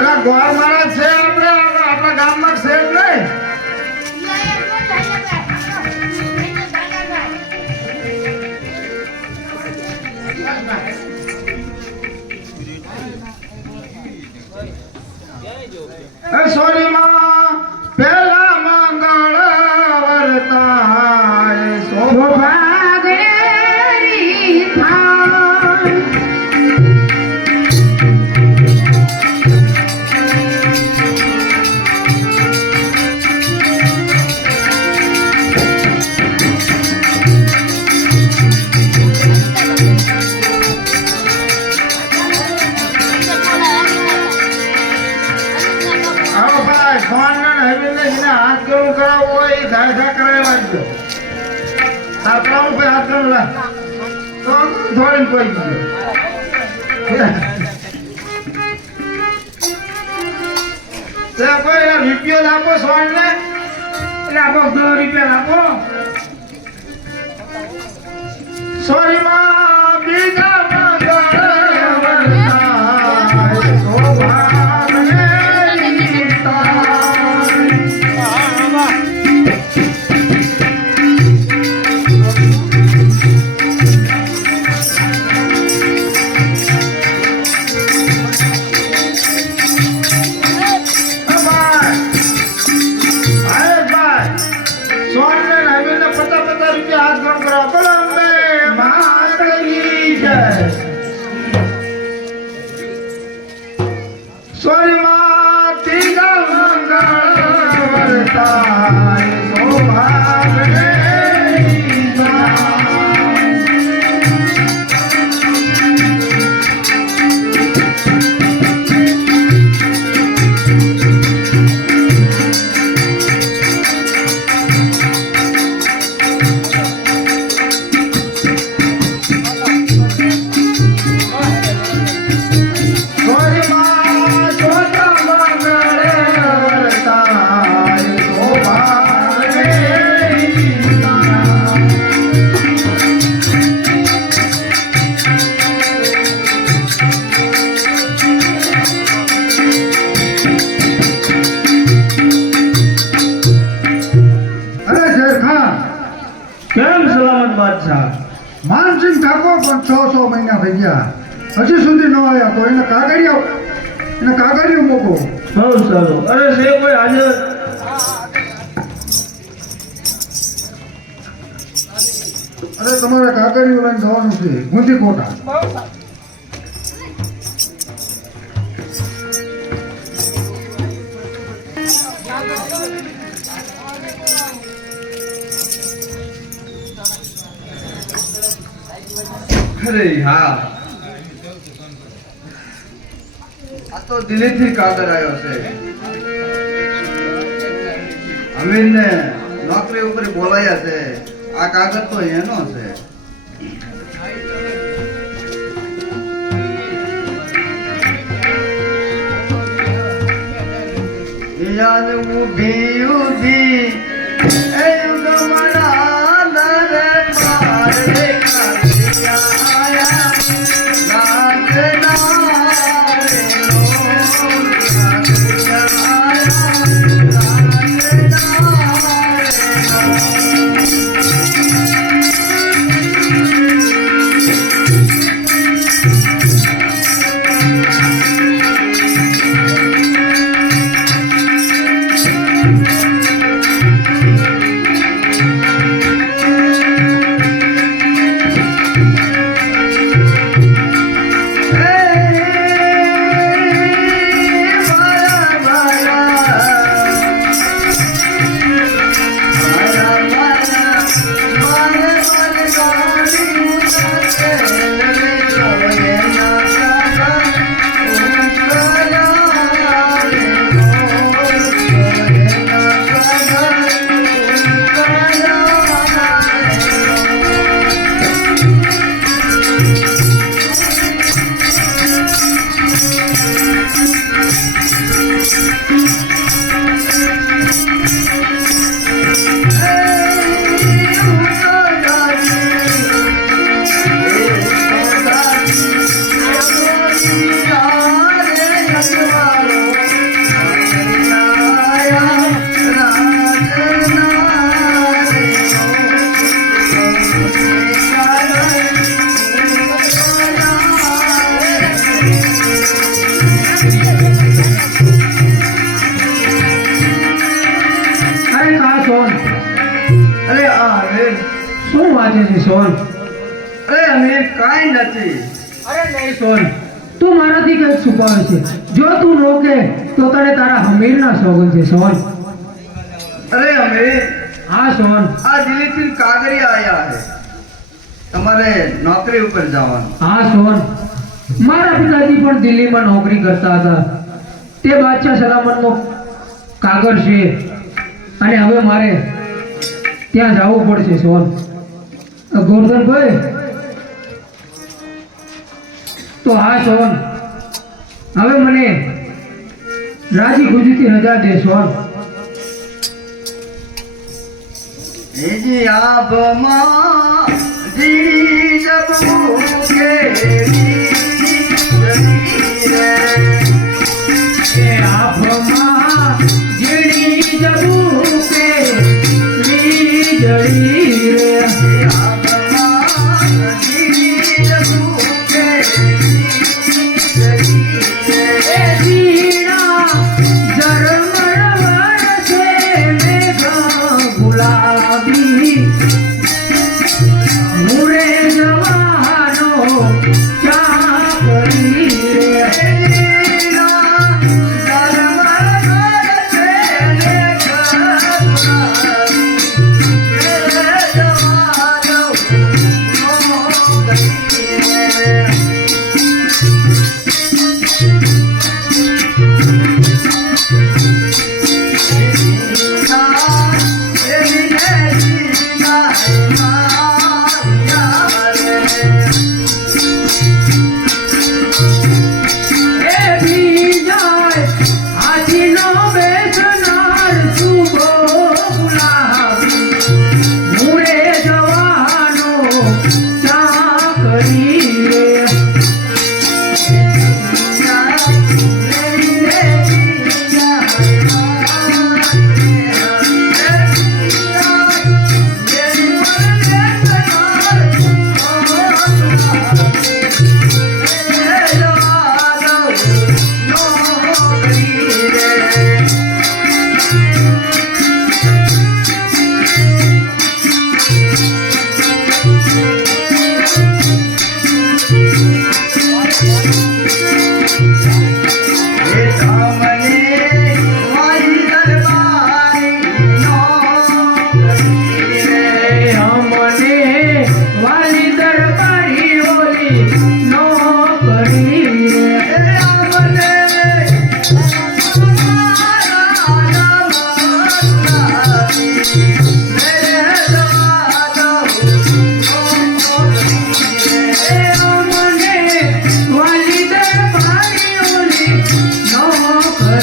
અલા ગોળ મારા છે આપણે આપણા ગામમાં છે જ નહીં. સોરી માં પેલા મંગળ વર્તાય સૌભાગ્યરી થાય. આવો ભાઈ ફોન ને હવેને જેને હાથ ગળું કરાવવું હોય એ ધાધા કરાવી વાંચજો. સાતરાનું ભાઈ હાથ ગળું લા તો ધોળીને કોઈ ગયો. તે કોઈ યાર રૂપિયો આપો સોન ને. એટલે આપો 10 રૂપિયા આપો સોરી માં બીજા મંગળ વર્તાય સૌભાગ્યરી થાય. માનસિંહ ઠાકોર પણ 600 મહિના થઈ ગયા હજી સુધી ન આવ્યા તો એને કાગળિયો મૂકો. બહુ સારું. અરે છે કોઈ હાજર? અરે તમારે કાગળિયો લઈને જવાનું છે ગુંદી કોટા. અરે હા આ તો દિલ્હીથી કાગળ આવ્યો છે. અમીરને નોકરી ઉપર બોલાયા છે. આ કાગળ તો એનો છે. યાદ ઊભી ઊભી એ યુગમના દરબારે કાઢ્યા અરે કા સોન અરે આ અમીર શું વાંચે છે સોન? અરે અમીર કાંઈ નથી. અરે નહીં સોન, તું મારાથી કંઈક છુપાવે છે. જો તું રોકે તો તને તારા હમીરના સોગન છે સોન. અરે અમીર હા સોન. આ દિલ્હીથી કાગરિયા આયા હે, તમારે નોકરી ઉપર જવાનું. હા સોન, મારા પિતાજી પણ દિલ્હીમાં નોકરી કરતા હતા. તે બાદશાહ સલામતનો કાગળ છે અને હવે મારે ત્યાં જવું પડશે સોન. ગોરધનભાઈ તો હા સોન, હવે મને રાજી ખુશીથી રજા દે સોન. જી આભમાં જી જબુ કે આભમાં જીણી જબુ કે વીજળી રે. એ ઝીણા ઝરમર વરસે મેઘા ગુલાબી. મુરે જવાનો ચાકરી રે.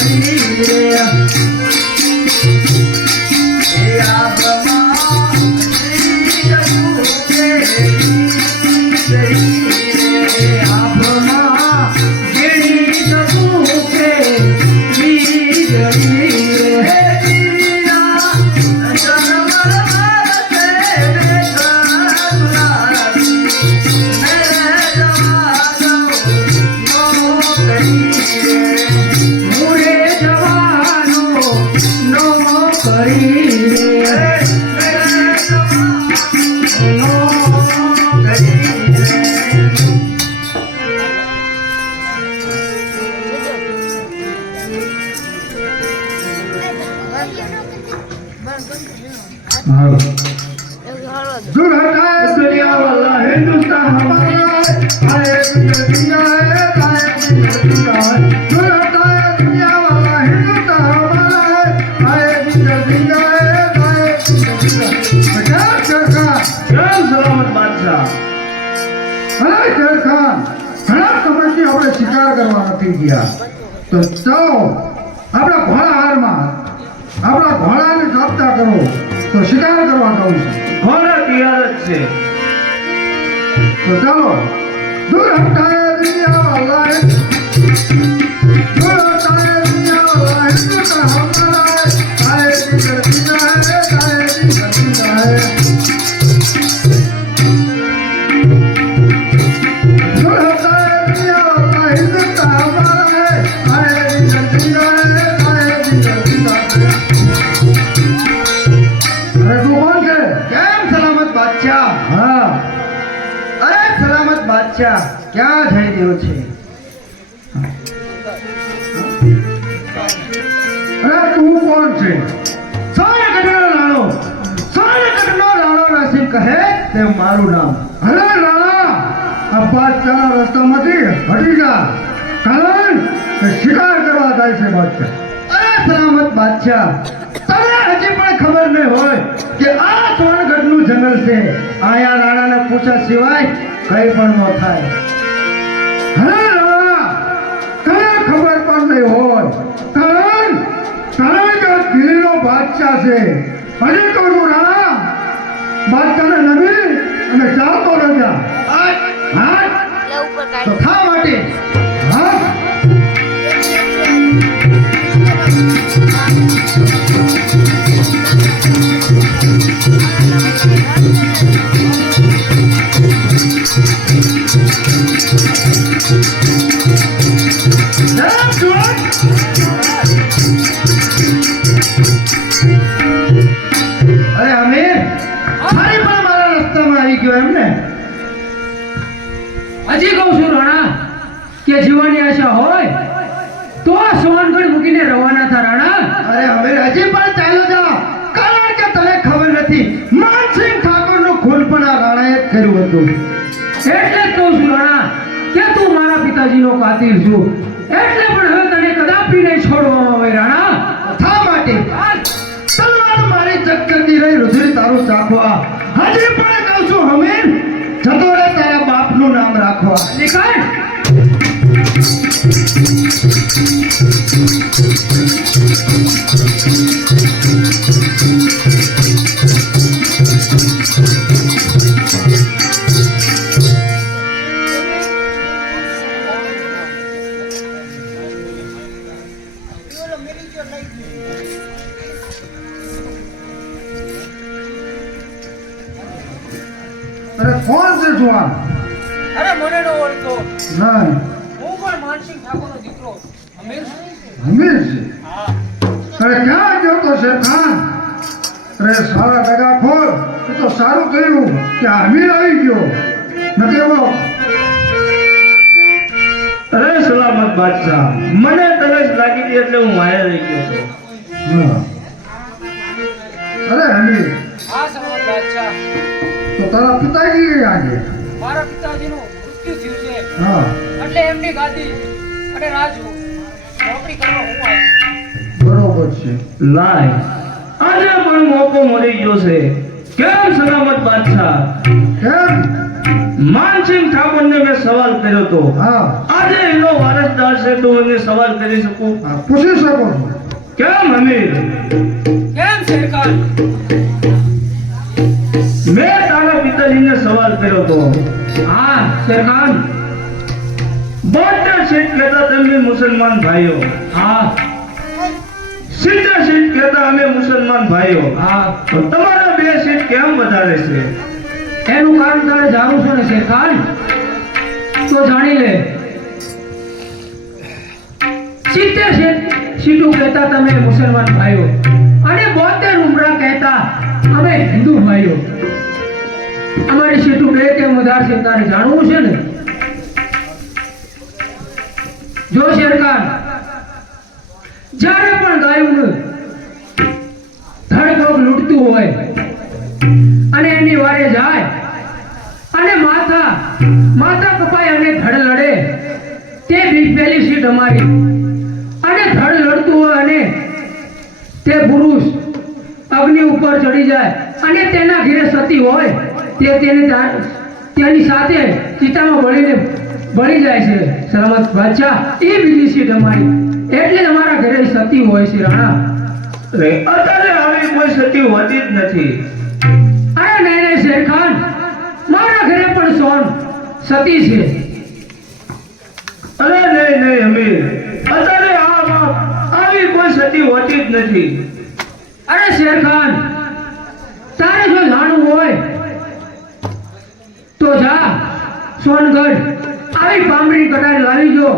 કરી રે दूर हटाए दुनिया वाला हिंदुस्तान हमारा आए दुनिया है आए दुनिया है दूर हटाए दुनिया वाला हिंदुस्तान हमारा आए दुनिया है आए दुनिया सरकार કેમ સલામત બાદશાહ? અરે શેર ખાન ઘણા સમયથી આપણે શિકાર કરવા નથી ગયા તો ચાલો આપણા ઘોડા હારમાં આપણા ઘોડાને કાપતા કરો તો શિકાર કરવા જવું છે ઘોડા તૈયાર જ છે. तो चलो दूर हटाए दुनिया वाला है दूर हटाए दुनिया वाला है दुनिया हमारा है आए दुनिया है आए दुनिया है दूर हटाए दुनिया वाला है दुनिया हमारा है आए दुनिया है आए दुनिया है अरे तू कौन है કેમ સલામત બાદશાહ? हाँ અરે સલામત બાદશાહ, ક્યાં જઈ રહ્યો છે? अरे तू कौन છે સોનગઢનો રાણો, સોનગઢનો રાણો નસીબ કહે તે મારું નામ. અરે રાણા આ બાદશાહના રસ્તામાંથી હટી જા કારણ કે શિકાર કરવા જાય છે બાદશાહ અરે સલામત બાદશાહ, તમને હજી પણ ખબર નહીં હોય કે આ સોનગઢનું જંગલ છે. આયા રાણાને પૂછ્યા સિવાય કઈ પણ ન થાય. અરે રાણા તને ખબર પણ નહીં હોય કારણ કે દિલ્હીનો બાદશાહ છે હજી કહું છું રાણા બાદશાહને નમી અને ચાલતો રહેજા હા તો થા માટે હા અરે અમીર, ફરી પણ મારા રસ્તામાં આવી ગયો એમ ને? હજી કહું છું રાણા કે જીવવાની આશા હોય તો આ સોનગઢ મૂકીને રવાના થા રાણા. અરે અમીર, હજી પણ ચાલો જા, કારણ કે તને ખબર નથી માનસિંહ ઠાકોરનું ખૂન પણ આ રાણાએ જ કર્યું હતું. એટલે જ કહું છું રાણા કે તું મારા પિતાજીનો કાતિલ છું એટલે પણ હવે તને કદાપી નહીં છોડવામાં આવે રાણા. થા માટે તલવાર મારી ચકચકી રહી રુધિર તારું ચાખવા. હજી પણ કહું છું અમીર, જતો રે તારા બાપનું નામ રાખવા. નીકળ. અરે કોણ છે જુવાન અરે મને નો ઓળખો, ના હું પણ માનસિંહ ઠાકોરનો દીકરો અમીર છું. હમીર છે અરે ક્યાં ગયો તો શેર ખાન અરે સારા દગા ખોલ એ તો સારું કર્યું કે હમીર આવી ગયો નથી એવો અરે સલામત બાદશાહ, મને તરસ લાગી હતી એટલે હું વાયા રહી ગયો છું. અરે હમીર હા સલામત બાદશાહ, તો તારા પિતાજી ગયા છે મારા પિતાજીનું મૃત્યુ થયું છે હા એટલે એમની ગાદી અને રાજુ નોકરી કરવા હું આવ્યો. બરોબર છે લાય, આજે પણ મોકો મળી ગયો છે. કેમ સલામત બાદશાહ? કેમ માનસિંહ ઠાકોરને મેં સવાલ કર્યો તો, હા આજે એનો વારસદાર છે તો હું એને સવાલ કરી શકું? હા, પૂછી શકો છો કેમ અમીર? કેમ શેરખાન? મેં તારા પિતાજીને સવાલ કર્યો તો. હા શેરખાન. 72 સીટ કહેતા તમે મુસલમાન ભાઈઓ, હા 70 સીટ કહેતા અમે મુસલમાન ભાઈઓ, હા તો તમારા 2 સીટ કેમ વધારે છે? એનું કારણ તારે જાણવું છો ને શેરખાન, તો જાણી લે. 70 સીટું કહેતા તમે મુસલમાન ભાઈઓ અને 72 ઉમરા કહેતા અમે હિન્દુ ભાઈઓ. અમારી સીટું બે કેમ વધારે છે તારે જાણવું છે ને? જો શેરખાન, જ્યારે પણ ગાયું ધડપગ લૂંટતું હોય માથા કપાય અને ધડ લડે તે બી પહેલી સીટ અમારી. અને ધડ લડતું હોય અને તે પુરુષ અગ્નિ ઉપર ચડી જાય અને તેના ઘેરે સતી હોય તેની સાથે ચિતામાં બળી જાય છે સલામત બાદશાહ. એ બીજી સીટ અમારી. એટલે જ અમારા ઘરે સતી હોય છે રાણા. અત્યારે આવી કોઈ સતી હોતી જ નથી. અરે નહીં શેરખાન, મારા ઘરે પણ સોન સતી છે. અરે નહીં અમીર, અત્યારે આવી કોઈ સતી હોતી જ નથી. અરે શેરખાન, તારે જો જાણવું હોય તો જા સોનગઢ આવી પામરી કટાર લાવી જો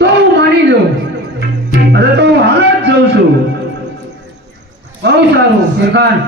તો હું માની દઉં. અરે તો હું હાલ જ જઉં છું. બહુ સારું શેરખાન.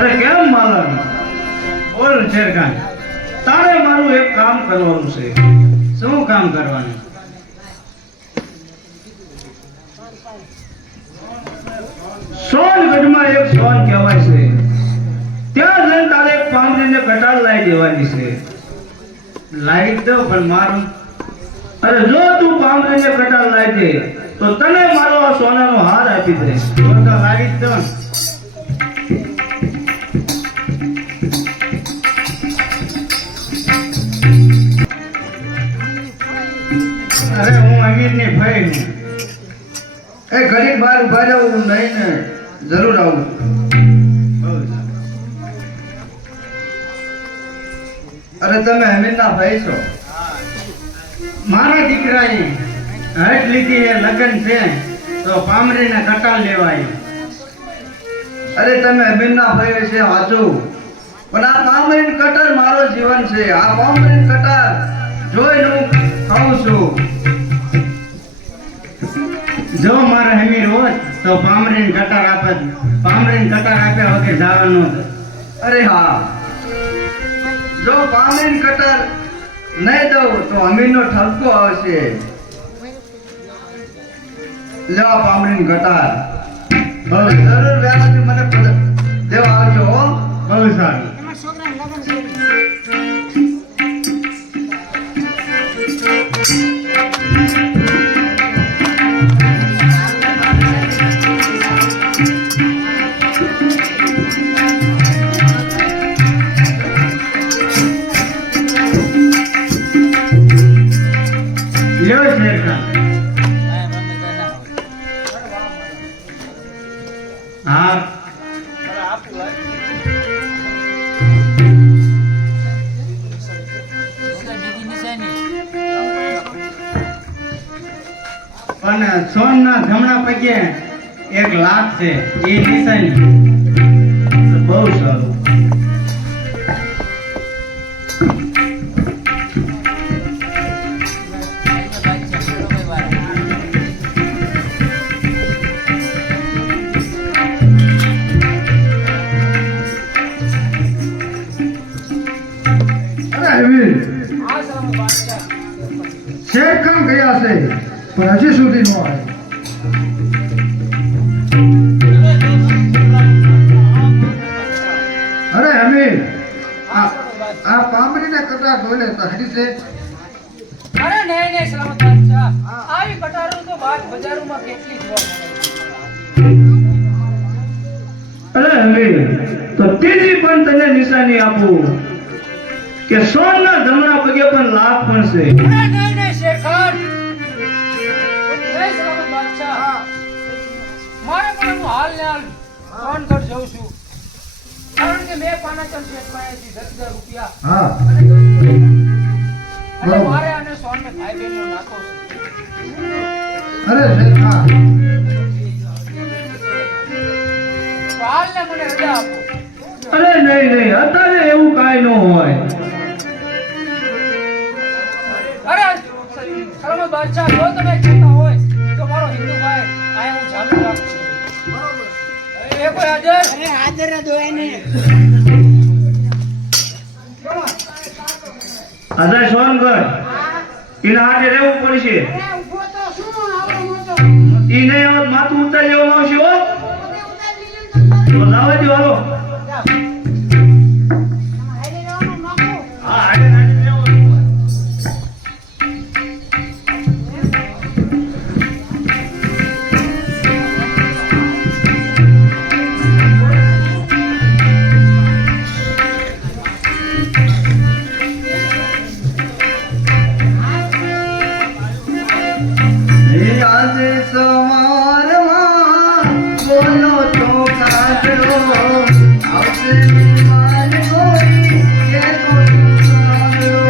અરે કેમ માલન? બોલ શેરખાન, તારે મારું એક કામ કરવાનું છે. શું કામ કરવાનું? સોનગઢમાં એક સોન કહેવાય છે, ત્યાં જઈને તારે એક પામરીને કટાર લાવી દેવાની છે. લાવી દો પણ મારું અરે જો તું પામરીને કટાર લાવી દે તો તને મારો આ સોનાનો હાર આપી દે. તો લાવી જ દો ને. અરે હું અમીરની ભાઈ છું. એ ઘડીક બહાર ઉભા રહો, હું નહીં ને જરૂર આવું. અરે તમે અમીરના ભાઈ છો? મારા દીકરાએ હટ લીધી એ લગ્ન છે તો પામરીને કટાર લેવાય. અરે તમે અમીરના ભાઈ છે વાંચું, પણ આ પામરીન કટાર મારો જીવન છે. આ પામરીન કટાર જોઈને હું ખાઉં છું. જો મારે હમીર હોત તો પામરીને કટાર આપત. પામરીને કટાર આપ્યા વગર જવાનું હતું. અરે હા, જો પામરીન કટાર નહીં દઉં તો અમીરનો ઠપકો આવશે. લ્યો આ પામરીન કટાર. હવે જરૂર વહેલાથી મને દેવા આવજો હો. બહુ સારું. લ્યો શેરખાન. હા પણ સોનના જમણા પગે એક લાખ છે એ નિશાની. બહુ સારું. અરે અમીર, શેરખાન ગયા છે પણ હજી સુધી ન આવે. અરે અમીર, આ પામરીને કટાર ધોઈને તહરી છે. અરે નહીં સલામત બાદશાહ, આવી કટારો તો બજારોમાં કેટલી જોવા મળે. અરે અમીર, તો ત્રીજી પણ તને નિશાની આપું કે સોનના જમણા પગે પણ લાખ પણ છે. અરે નહીં શેરખાન, નહીં સલામત મારે પણ હું હાલ ને હાલ સોનગઢ જઉં છું કારણ કે મેં પાનાચંદ શેઠ પાસેથી 10,000 રૂપિયા હા અને મારે અને સોનને ભાઈ બહેનનો નાતો છે. અરે શેરખાન તો હાલ ને મને રજા આપો. અરે નહીં અત્યારે એવું કાંઈ ન હોય. અરે સલામત બાદશાહ, જો તમે કહેતા હોય તો મારો હિન્દુ ભાઈ આયા હું જામીન રાખું છું. એ કોઈ હાજર? અરે હાજર જ હોય ને અરે સોનગઢ એના હાથે રહેવું પડશે. અરે ઊભો તો શું આવડો મોટો ઈ નહીં આવત માથું ઉતારી લેવામાં આવશે હો. બધે ઉતારી લીધું ને તો લાવવા દો હાલો. હારી રહેવાનું નાખો હા હાડે હાડે લેવો. આજે સવારમાં બોલો તો કાઢો આવશે માન કોઈ કે તો સાંભળો.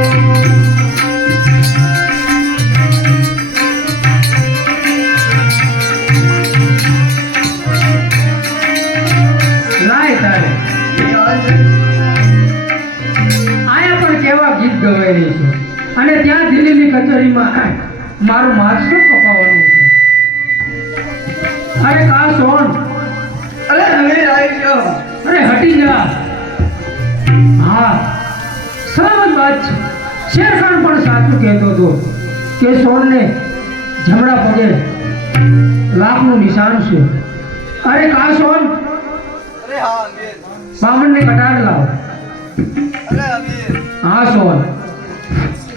લાય તારે આજે આયા પણ કેવા ગીત ગવાઈ રહી છે અને ત્યાં દિલ્હીની કચેરીમાં મારું માથું કપાવવાનું છે. અરે કા સોન, અરે હવે આવી ગયો. અરે હટી જા. હા સલામત વાત છે. શેરખાન પણ સાચું કહેતો હતો કે સોનને જમણા પગે લાખનું નિશાન છે. અરે કા સોન, અરે હા અમીર. બામણને કટાર લાવ. અરે અમીર. હા સોન.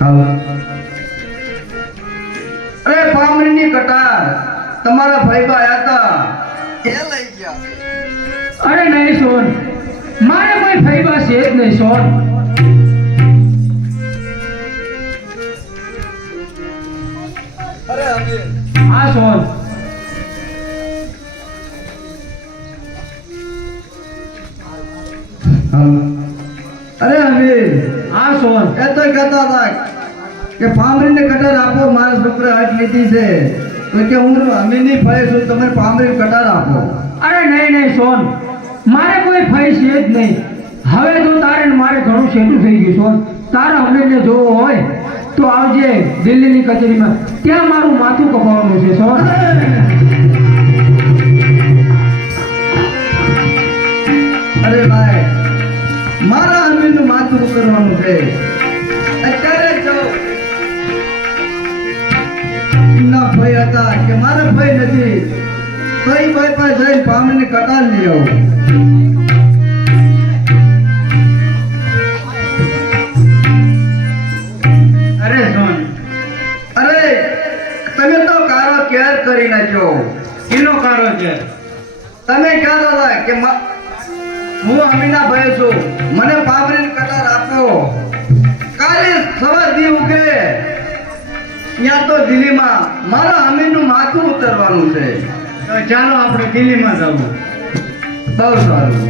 હાલો. અરે પામરીની કટાર તમારા ભાઈ આયા હતા એ લઈ ગયા. અરે નહીં સોન, મારે કોઈ ફૈબા છે જ નહીં સોન. અરે અમીર. હા સોન. અરે અમીર. હા સોન. એ તો કહેતા હતા કે પામરીને કટાર આપો, મારા છોકરા હાથ લીધી છે તો કે હું અમીરની ભાઈ છું, તમે પામરી કટાર આપો. અરે નહીં સોન, મારે કોઈ ફઈ છે જ નહીં. હવે તો તારે ને મારે ઘણું છેટું થઈ ગયું સોન. તારે અમને જોવો હોય તો આવજે દિલ્હીની કચેરીમાં, ત્યાં મારું માથું કપાવવાનું છે સોન. અરે ભાઈ, મારા અમીરનું માથું કરવાનું છે અત્યારે જો ના ભાઈ હતા કે મારા ભાઈ નથી તો એ ભાઈ પાસે જઈને પામરીને કટાર લઈ આવો. અરે સોન, અરે તમે તો કારો કેર કરી નાખ્યો. કિલો કારો છે. તમે કહેતા હતા કે હું અમીના ભાઈ છું, મને પામરીને કટાર આપો. કાલે સવાર દી ઉગે ત્યાં તો દિલ્હીમાં મારા અમીરનું માથું ઉતરવાનું છે. તો ચાલો આપણે દિલ્હીમાં જવું. બહુ સારું.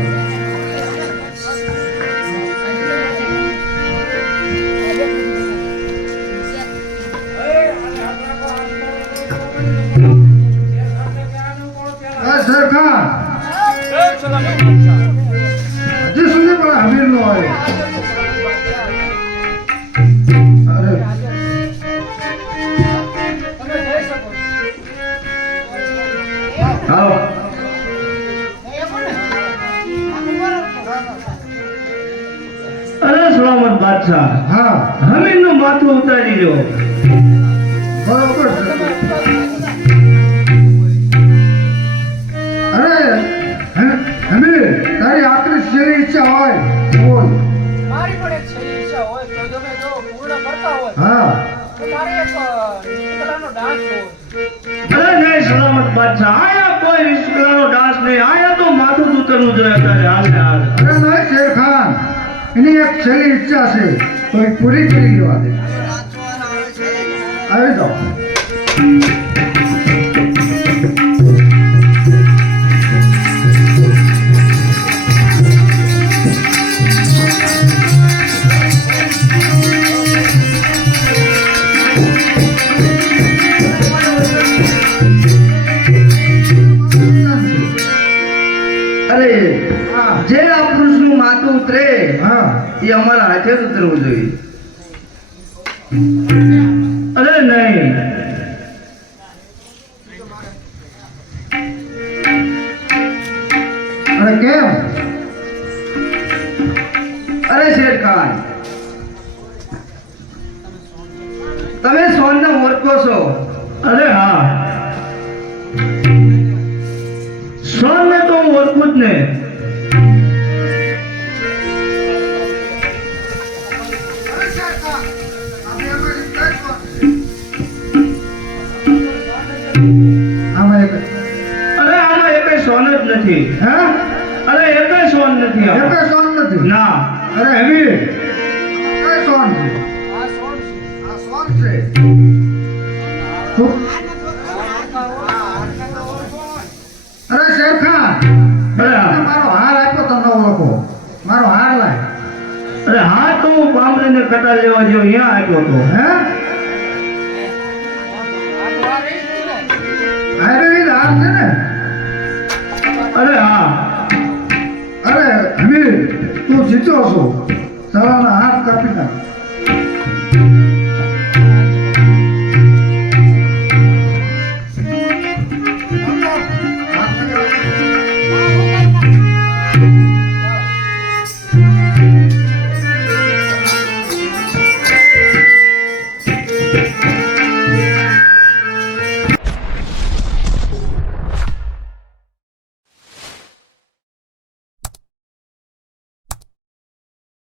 શેરખાન હજી સુધી પણ હમીર નો આવ્યો. અરે તમે જઈ શકો છો. હાલો. અરે સલામત બાદશાહ, હા હમીરનું માથું ઉતારી લો. બરોબર છે. અરે હમીર, તારી આખરી શેરી ઈચ્છા હોય બોલ. મારી પણ એક છેલ્લી ઈચ્છા હોય તો તમે જો પૂર્ણ કરતા હોય હા તો મારે એક કલાનો ડાન્સ જોવો છે. અરે નહીં સલામત બાદશાહ, આયા કોઈ વિશ્વનો ડાન્સ નહીં. આયા તો માથું જ ઉતરવું જોઈએ અત્યારે હાલ ને હાલ. અરે નહીં શેરખાન, એની એક છેલ્લી ઈચ્છા છે તો એ પૂરી કરી લેવા દે. આવી જાઓ. અરે હા જે આ પુરુષનું માથું ઉતરે હા એ અમારા હાથે જ ઉતરવું જોઈએ. અરે નહીં અરે કેમ અરે શેરખાન, તમે સોનને ઓળખો છો? અરે હા સોનને તો હું ઓળખું જ ને. અરે આમાં એકે સોન જ નથી. હે અરે એકે સોન નથી આમાં. એકે સોન નથી ના. અરે હેવી કઈ સોન છે? આ સોન છે. અરે શેરખાન, અરે મારો હાર આપ્યો તમને ઓળખો. મારો હાર લાય. અરે હાર તો હું બામણીને કટા લેવા જેવો અહીંયા આપ્યો તો. હે આયુર્વેદ હાર છે ને? અરે હા. અરે હમીર તું જીત્યો છો. સવારના હાથ કાપી નાખ.